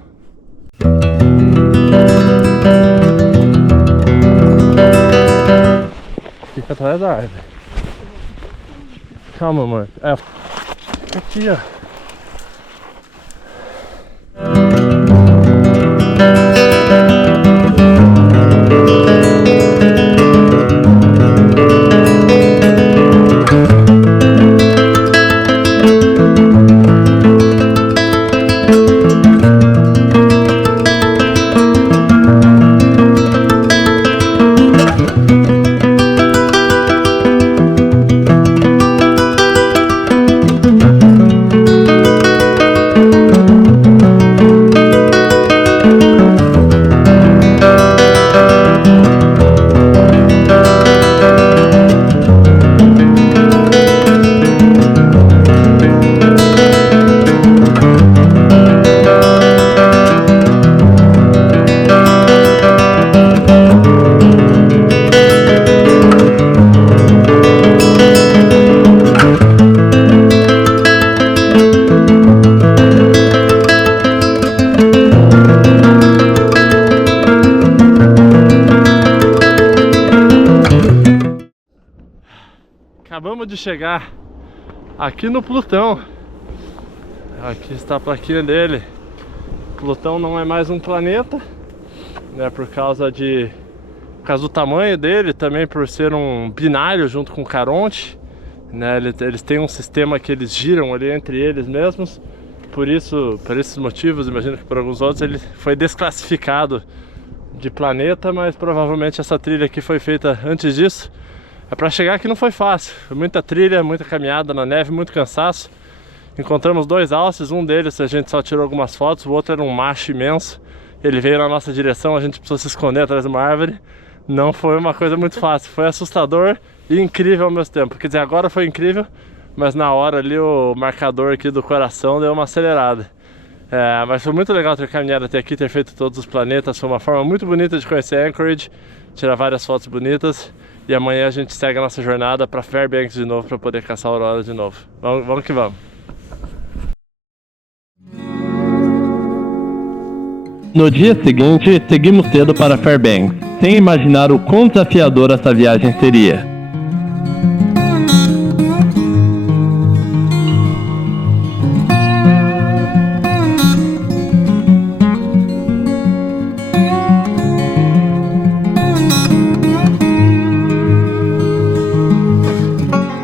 Fica atrás da árvore. Calma, amor. Fica aqui, ó. Acabamos de chegar aqui no Plutão. Aqui está a plaquinha dele. Plutão não é mais um planeta, né, por causa do tamanho dele, também por ser um binário junto com Caronte, né, eles têm um sistema que eles giram ali entre eles mesmos. Por esses motivos, imagino que por alguns outros, ele foi desclassificado de planeta, mas provavelmente essa trilha aqui foi feita antes disso. Para chegar aqui não foi fácil, foi muita trilha, muita caminhada na neve, muito cansaço. Encontramos 2 alces, um deles a gente só tirou algumas fotos, o outro era um macho imenso. Ele veio na nossa direção, a gente precisou se esconder atrás de uma árvore. Não foi uma coisa muito fácil, foi assustador e incrível ao mesmo tempo. Quer dizer, agora foi incrível, mas na hora ali o marcador aqui do coração deu uma acelerada. Mas foi muito legal ter caminhado até aqui, ter feito todos os planetas. Foi uma forma muito bonita de conhecer Anchorage, tirar várias fotos bonitas. E amanhã a gente segue a nossa jornada para Fairbanks de novo para poder caçar a aurora de novo. Vamos que vamos. No dia seguinte, seguimos cedo para Fairbanks, sem imaginar o quão desafiadora essa viagem seria.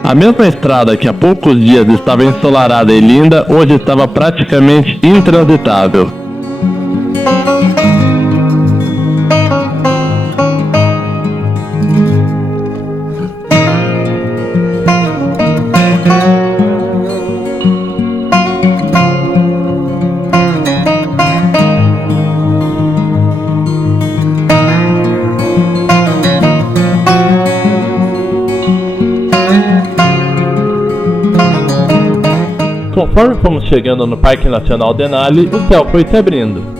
A mesma estrada que há poucos dias estava ensolarada e linda, hoje estava praticamente intransitável. Conforme fomos chegando no Parque Nacional Denali, o céu foi se abrindo.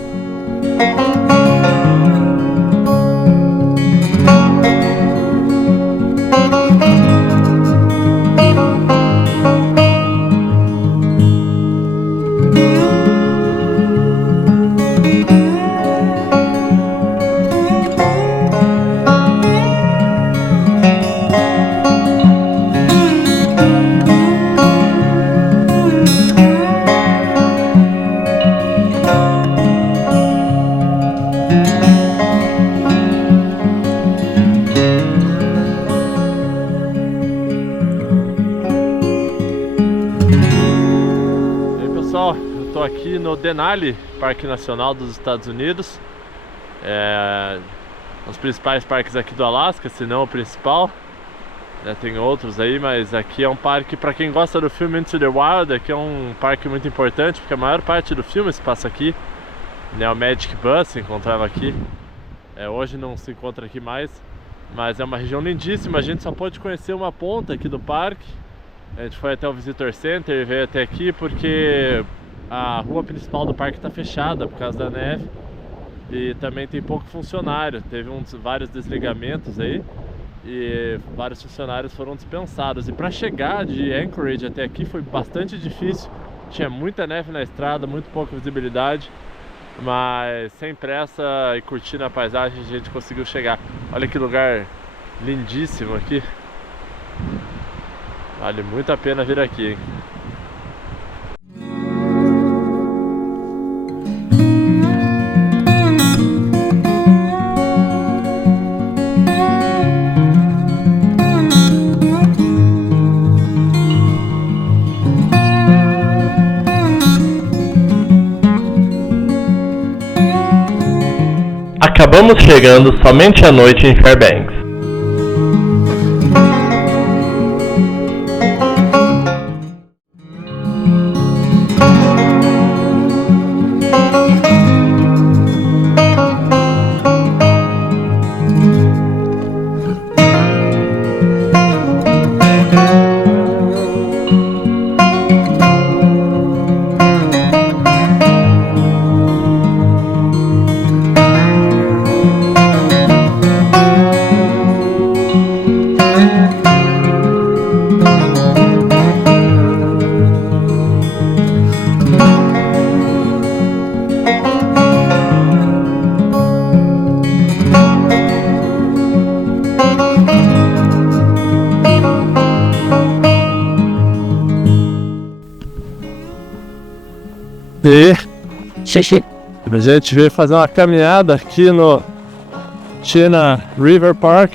Eu tô aqui no Denali, Parque Nacional dos Estados Unidos, os principais parques aqui do Alasca, se não o principal, tem outros aí, mas aqui é um parque para quem gosta do filme Into the Wild. Aqui é um parque muito importante porque a maior parte do filme se passa aqui, né? O Magic Bus se encontrava aqui, hoje não se encontra aqui mais, mas é uma região lindíssima. A gente só pôde conhecer uma ponta aqui do parque. A gente foi até o Visitor Center e veio até aqui porque a rua principal do parque está fechada por causa da neve e também tem pouco funcionário. Teve vários desligamentos aí e vários funcionários foram dispensados. E para chegar de Anchorage até aqui foi bastante difícil. Tinha muita neve na estrada, muito pouca visibilidade, mas sem pressa e curtindo a paisagem a gente conseguiu chegar. Olha que lugar lindíssimo aqui. Vale muito a pena vir aqui, hein? Acabamos chegando somente à noite em Fairbanks. E a gente veio fazer uma caminhada aqui no Chena River Park,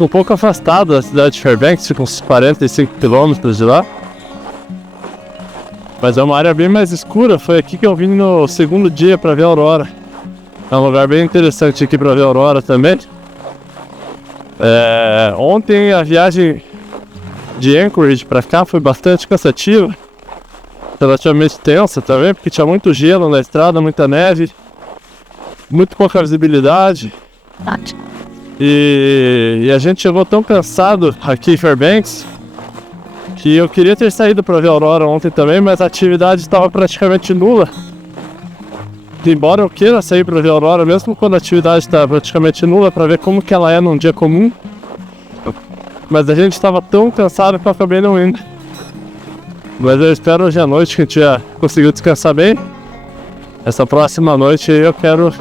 um pouco afastado da cidade de Fairbanks, fica uns 45 quilômetros de lá, mas é uma área bem mais escura. Foi aqui que eu vim no segundo dia para ver a aurora. É um lugar bem interessante aqui para ver a aurora também. Ontem a viagem de Anchorage para cá foi bastante cansativa, relativamente tensa também, porque tinha muito gelo na estrada, muita neve, muito pouca visibilidade. E a gente chegou tão cansado aqui em Fairbanks que eu queria ter saído para ver a aurora ontem também, mas a atividade estava praticamente nula. embora eu queira sair para ver a aurora, mesmo quando a atividade está praticamente nula, para ver como que ela é num dia comum, mas a gente estava tão cansado que eu acabei não indo. Mas eu espero hoje à noite que a gente já conseguiu descansar bem. Essa próxima noite eu quero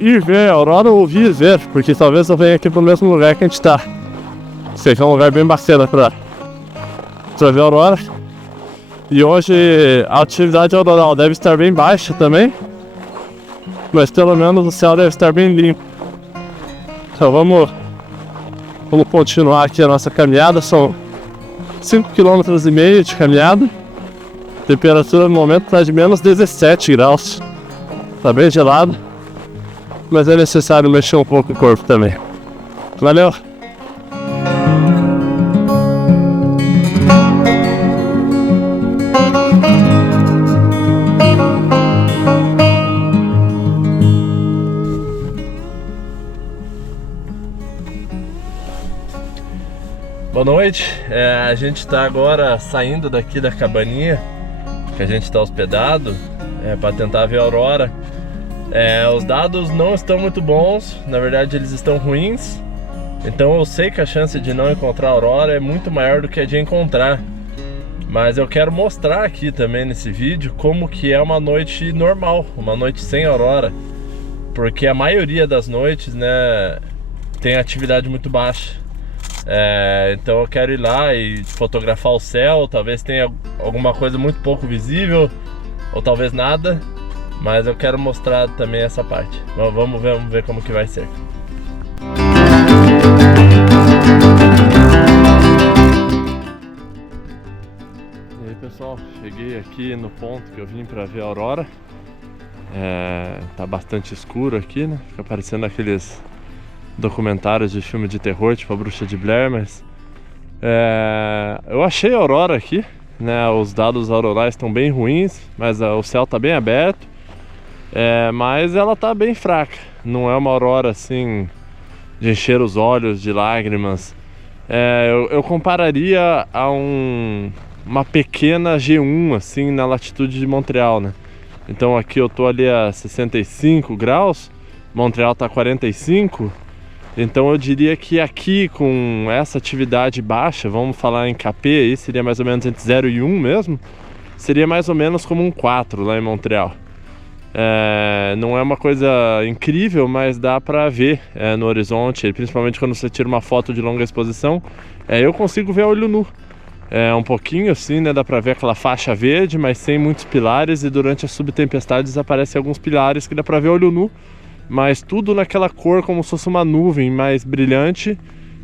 ir ver a aurora ou ouvir ver, porque talvez eu venha aqui pro mesmo lugar que a gente tá. Sei que é um lugar bem bacana pra ver a aurora. E hoje a atividade auroral deve estar bem baixa também, mas pelo menos o céu deve estar bem limpo. Então vamos continuar aqui a nossa caminhada. São 5,5 km de caminhada. A temperatura no momento está de menos 17 graus. Tá bem gelado, mas é necessário mexer um pouco o corpo também. Valeu! Boa noite, a gente está agora saindo daqui da cabaninha que a gente está hospedado para tentar ver a aurora. Os dados não estão muito bons, na verdade eles estão ruins, então eu sei que a chance de não encontrar a aurora é muito maior do que a de encontrar. Mas eu quero mostrar aqui também nesse vídeo como que é uma noite normal, uma noite sem aurora, porque a maioria das noites, né, tem atividade muito baixa. Então eu quero ir lá e fotografar o céu. Talvez tenha alguma coisa muito pouco visível, ou talvez nada, mas eu quero mostrar também essa parte. Vamos ver como que vai ser. E aí pessoal, cheguei aqui no ponto que eu vim para ver a aurora. Tá bastante escuro aqui, né? Fica parecendo aqueles documentários de filme de terror, tipo A Bruxa de Blair, mas eu achei a aurora aqui, né? Os dados aurorais estão bem ruins, mas o céu está bem aberto, mas ela está bem fraca. Não é uma aurora assim de encher os olhos de lágrimas. Eu compararia a uma pequena G1 assim na latitude de Montreal, né? Então aqui eu tô ali a 65 graus, Montreal tá 45. Então eu diria que aqui com essa atividade baixa, vamos falar em KP aí, seria mais ou menos entre 0 e 1 mesmo, seria mais ou menos como um 4 lá em Montreal. Não é uma coisa incrível, mas dá pra ver no horizonte, principalmente quando você tira uma foto de longa exposição. Eu consigo ver a olho nu, um pouquinho assim, né, dá pra ver aquela faixa verde, mas sem muitos pilares, e durante as subtempestades aparecem alguns pilares que dá pra ver a olho nu. Mas tudo naquela cor como se fosse uma nuvem mais brilhante,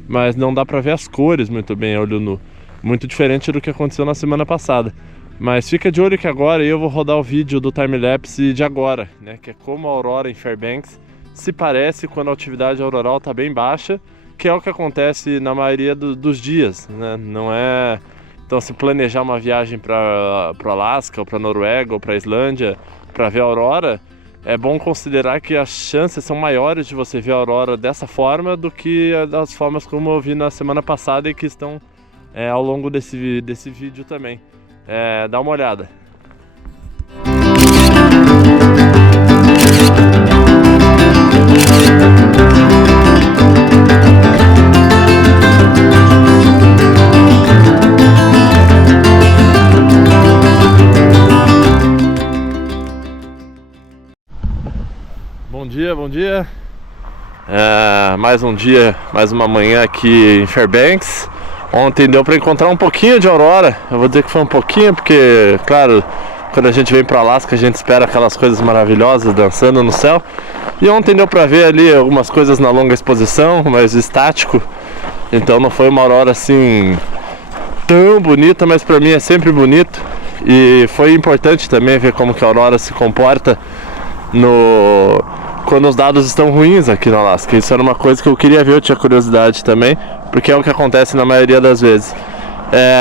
mas não dá pra ver as cores muito bem a olho nu. Muito diferente do que aconteceu na semana passada. Mas fica de olho que agora eu vou rodar o vídeo do timelapse de agora, né? Que é como a aurora em Fairbanks se parece quando a atividade auroral tá bem baixa, que é o que acontece na maioria dos dias, né? Não é... Então se planejar uma viagem para o Alasca, ou para Noruega, ou para Islândia, para ver a aurora, é bom considerar que as chances são maiores de você ver a aurora dessa forma do que das formas como eu vi na semana passada e que estão ao longo desse vídeo também. Dá uma olhada. Bom dia. Mais um dia, mais uma manhã aqui em Fairbanks. Ontem deu para encontrar um pouquinho de aurora. Eu vou dizer que foi um pouquinho, porque, claro, quando a gente vem para Alasca a gente espera aquelas coisas maravilhosas dançando no céu. E ontem deu para ver ali algumas coisas na longa exposição, mas estático. Então não foi uma aurora assim tão bonita, mas para mim é sempre bonito. E foi importante também ver como que a aurora se comporta quando os dados estão ruins aqui no Alasca. Isso era uma coisa que eu queria ver, eu tinha curiosidade também, porque é o que acontece na maioria das vezes.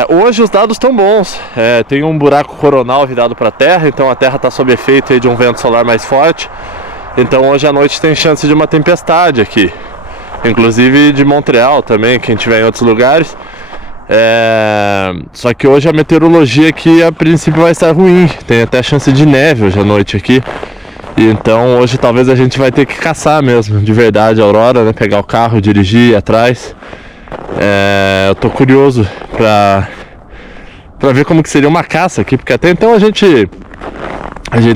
Hoje os dados estão bons, tem um buraco coronal virado para a Terra, então a Terra está sob efeito aí de um vento solar mais forte. Então hoje à noite tem chance de uma tempestade aqui, inclusive de Montreal também, quem estiver em outros lugares. Só que hoje a meteorologia aqui a princípio vai estar ruim, tem até chance de neve hoje à noite aqui. E então hoje talvez a gente vai ter que caçar mesmo, de verdade, a aurora, né? Pegar o carro, dirigir, ir atrás. Eu tô curioso pra ver como que seria uma caça aqui, porque até então a gente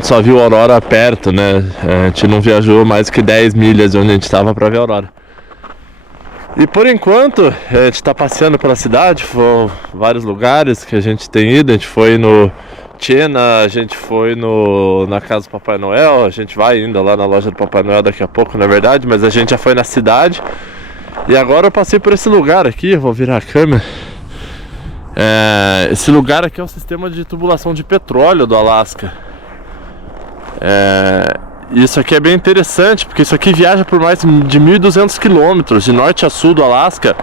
só viu a aurora perto, né? A gente não viajou mais que 10 milhas de onde a gente estava pra ver a aurora. E por enquanto a gente tá passeando pela cidade, foram vários lugares que a gente tem ido. A gente foi no Chena, a gente foi na casa do Papai Noel, a gente vai ainda lá na loja do Papai Noel daqui a pouco, na verdade, mas a gente já foi na cidade. E agora eu passei por esse lugar aqui, vou virar a câmera. Esse lugar aqui é o sistema de tubulação de petróleo do Alasca. Isso aqui é bem interessante, porque isso aqui viaja por mais de 1.200 quilômetros, de norte a sul do Alasca,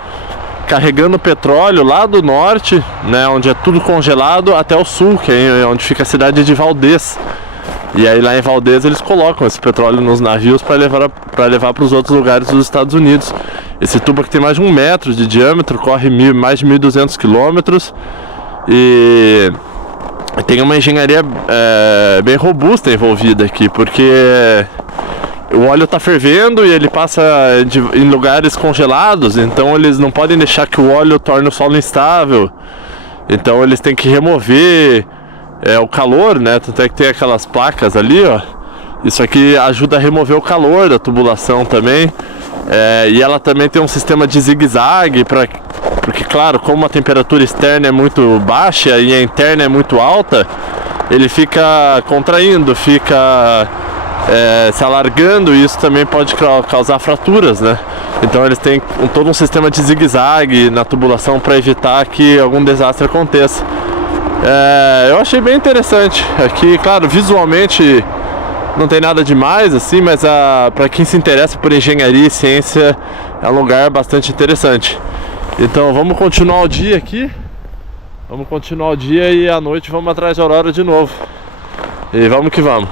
carregando petróleo lá do norte, né, onde é tudo congelado, até o sul, que é onde fica a cidade de Valdez. E aí lá em Valdez eles colocam esse petróleo nos navios para levar para os outros lugares dos Estados Unidos. Esse tubo aqui tem mais de 1 metro de diâmetro, corre mais de 1.200 quilômetros e tem uma engenharia bem robusta envolvida aqui, porque o óleo está fervendo e ele passa em lugares congelados, então eles não podem deixar que o óleo torne o solo instável. Então eles têm que remover o calor, né? Tanto é que tem aquelas placas ali, ó. Isso aqui ajuda a remover o calor da tubulação também. E ela também tem um sistema de zigue-zague, porque claro, como a temperatura externa é muito baixa e a interna é muito alta, ele fica contraindo, fica se alargando, e isso também pode causar fraturas, né? Então eles têm todo um sistema de zigue-zague na tubulação para evitar que algum desastre aconteça. Eu achei bem interessante. Aqui, claro, visualmente não tem nada demais assim, mas para quem se interessa por engenharia e ciência é um lugar bastante interessante. Então vamos continuar o dia aqui. Vamos continuar o dia e à noite vamos atrás da aurora de novo. E vamos que vamos.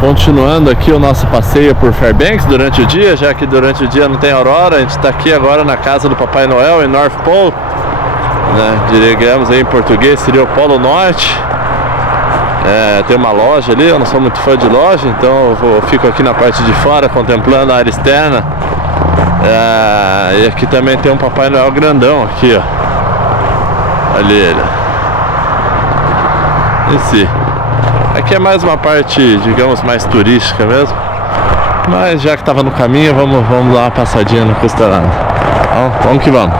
Continuando aqui o nosso passeio por Fairbanks durante o dia, já que durante o dia não tem aurora. A gente está aqui agora na casa do Papai Noel em North Pole, né? Digamos aí em português seria o Polo Norte. Tem uma loja ali, eu não sou muito fã de loja, então eu fico aqui na parte de fora contemplando a área externa. E aqui também tem um Papai Noel grandão aqui, ó. Ali ele. Esse. Aqui é mais uma parte, digamos, mais turística mesmo. Mas já que estava no caminho, vamos dar uma passadinha, não custa nada. Então, vamos que vamos.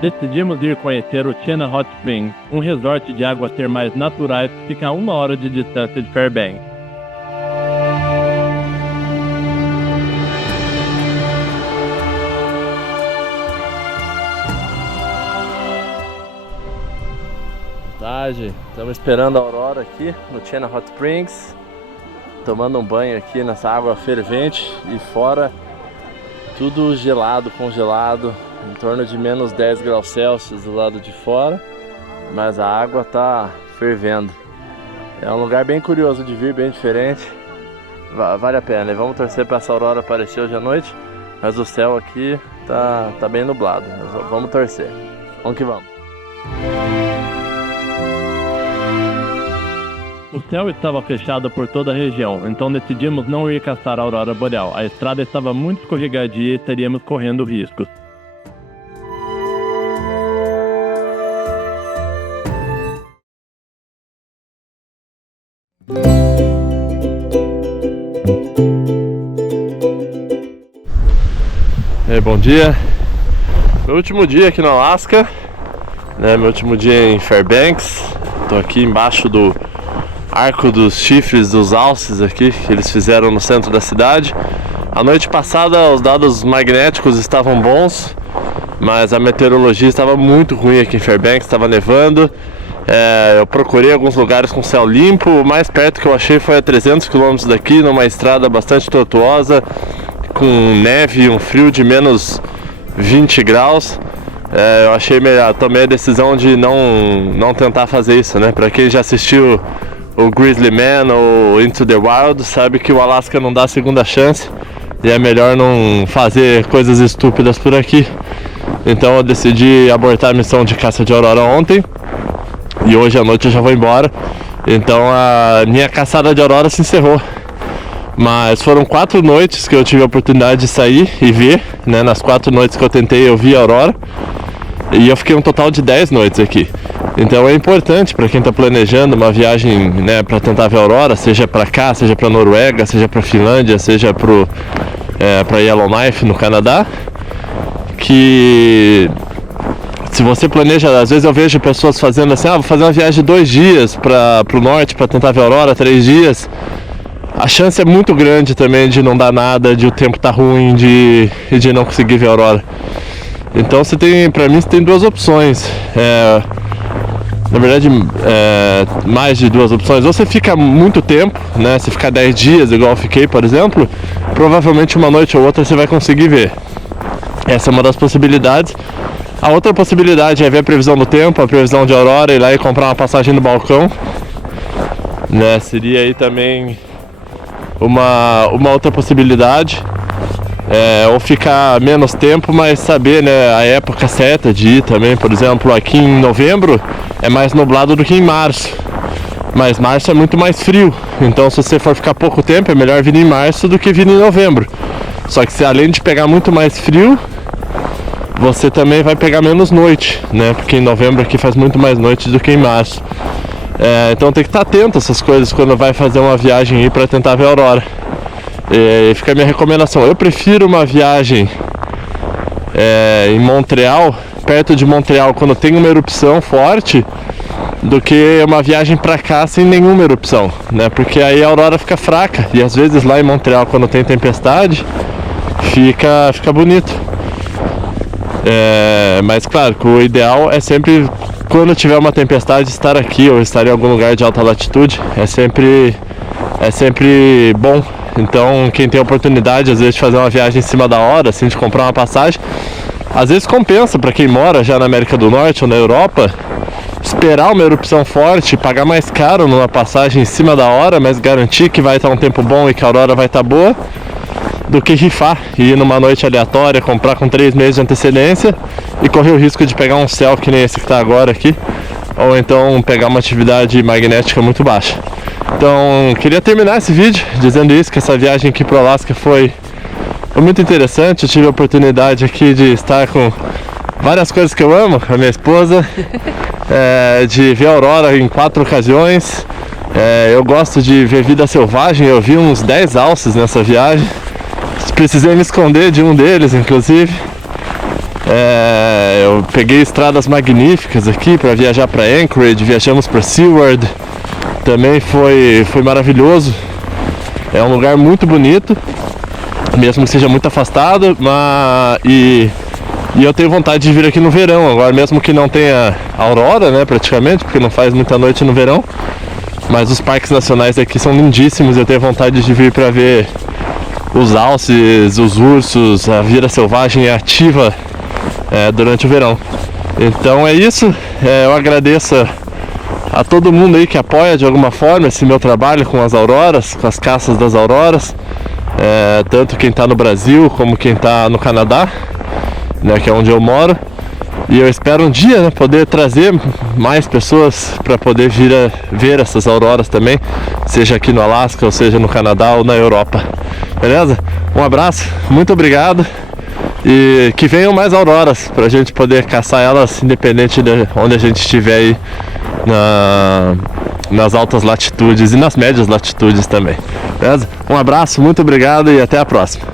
Decidimos ir conhecer o Chena Hot Springs, um resort de águas termais naturais que fica a 1 hora de distância de Fairbanks. Estamos esperando a aurora aqui no Chena Hot Springs, tomando um banho aqui nessa água fervente, e fora tudo gelado, congelado, em torno de menos 10 graus Celsius do lado de fora, mas a água tá fervendo. É um lugar bem curioso de vir, bem diferente, vale a pena. E vamos torcer para essa aurora aparecer hoje à noite, mas o céu aqui tá bem nublado, mas vamos torcer. Vamos que vamos. O céu estava fechado por toda a região, então decidimos não ir caçar a aurora boreal. A estrada estava muito escorregadia e estaríamos correndo riscos. Bom dia. Meu último dia aqui no Alasca, né? Meu último dia em Fairbanks. Tô aqui embaixo do Arco dos Chifres dos Alces aqui, que eles fizeram no centro da cidade. A noite passada os dados magnéticos estavam bons, mas a meteorologia estava muito ruim aqui em Fairbanks, estava nevando. Eu procurei alguns lugares com céu limpo. O mais perto que eu achei foi a 300 km daqui, numa estrada bastante tortuosa, com neve e um frio de menos 20 graus. Eu achei melhor, tomei a decisão de não tentar fazer isso, né? Para quem já assistiu o Grizzly Man ou Into the Wild sabe que o Alasca não dá segunda chance e é melhor não fazer coisas estúpidas por aqui. Então eu decidi abortar a missão de caça de aurora ontem e hoje à noite eu já vou embora. Então a minha caçada de aurora se encerrou. Mas foram 4 noites que eu tive a oportunidade de sair e ver, né? Nas 4 noites que eu tentei eu vi a aurora. E eu fiquei um total de 10 noites aqui. Então é importante para quem está planejando uma viagem, né, para tentar ver a aurora, seja para cá, seja para Noruega, seja para Finlândia, seja para Yellowknife no Canadá, que se você planeja, às vezes eu vejo pessoas fazendo assim, vou fazer uma viagem de 2 dias para o norte para tentar ver a aurora, 3 dias. A chance é muito grande também de não dar nada, de o tempo tá ruim, de não conseguir ver a aurora. Então para mim você tem 2 opções. Na verdade, mais de 2 opções. Ou você fica muito tempo, né? Se ficar 10 dias, igual eu fiquei, por exemplo, provavelmente uma noite ou outra você vai conseguir ver. Essa é uma das possibilidades. A outra possibilidade é ver a previsão do tempo, a previsão de aurora, ir lá e comprar uma passagem no balcão, né? Seria aí também uma outra possibilidade. Ou ficar menos tempo, mas saber, né, a época certa de ir também. Por exemplo, aqui em novembro é mais nublado do que em março, mas março é muito mais frio. Então se você for ficar pouco tempo é melhor vir em março do que vir em novembro. Só que além de pegar muito mais frio, você também vai pegar menos noite, né? Porque em novembro aqui faz muito mais noite do que em março. Então tem que estar atento a essas coisas quando vai fazer uma viagem aí para tentar ver a aurora. Fica a minha recomendação. Eu prefiro uma viagem em Montreal, perto de Montreal, quando tem uma erupção forte, do que uma viagem para cá sem nenhuma erupção, né? Porque aí a aurora fica fraca e às vezes lá em Montreal, quando tem tempestade, fica bonito. Mas claro, o ideal é sempre, quando tiver uma tempestade, estar aqui ou estar em algum lugar de alta latitude. É sempre bom. Então quem tem a oportunidade às vezes de fazer uma viagem em cima da hora, assim, de comprar uma passagem, às vezes compensa para quem mora já na América do Norte ou na Europa, esperar uma erupção forte, pagar mais caro numa passagem em cima da hora, mas garantir que vai estar um tempo bom e que a aurora vai estar boa, do que rifar e ir numa noite aleatória, comprar com 3 meses de antecedência e correr o risco de pegar um céu que nem esse que está agora aqui, ou então pegar uma atividade magnética muito baixa. Então, queria terminar esse vídeo dizendo isso, que essa viagem aqui pro Alasca foi muito interessante. Eu tive a oportunidade aqui de estar com várias coisas que eu amo, a minha esposa, de ver a aurora em 4 ocasiões. Eu gosto de ver vida selvagem, eu vi uns 10 alces nessa viagem. Precisei me esconder de um deles, inclusive. Eu peguei estradas magníficas aqui para viajar para Anchorage, viajamos para Seward. Também foi maravilhoso. É um lugar muito bonito, mesmo que seja muito afastado, e eu tenho vontade de vir aqui no verão, agora mesmo que não tenha aurora, né, praticamente, porque não faz muita noite no verão, mas os parques nacionais aqui são lindíssimos. Eu tenho vontade de vir para ver os alces, os ursos, a vida selvagem ativa durante o verão. Então é isso, eu agradeço a todo mundo aí que apoia de alguma forma esse meu trabalho com as auroras, com as caças das auroras, tanto quem está no Brasil como quem está no Canadá, né, que é onde eu moro. E eu espero um dia, né, poder trazer mais pessoas para poder vir a ver essas auroras também, seja aqui no Alasca, ou seja no Canadá ou na Europa. Beleza? Um abraço, muito obrigado e que venham mais auroras para a gente poder caçar elas independente de onde a gente estiver aí nas altas latitudes e nas médias latitudes também. Beleza? Um abraço, muito obrigado e até a próxima.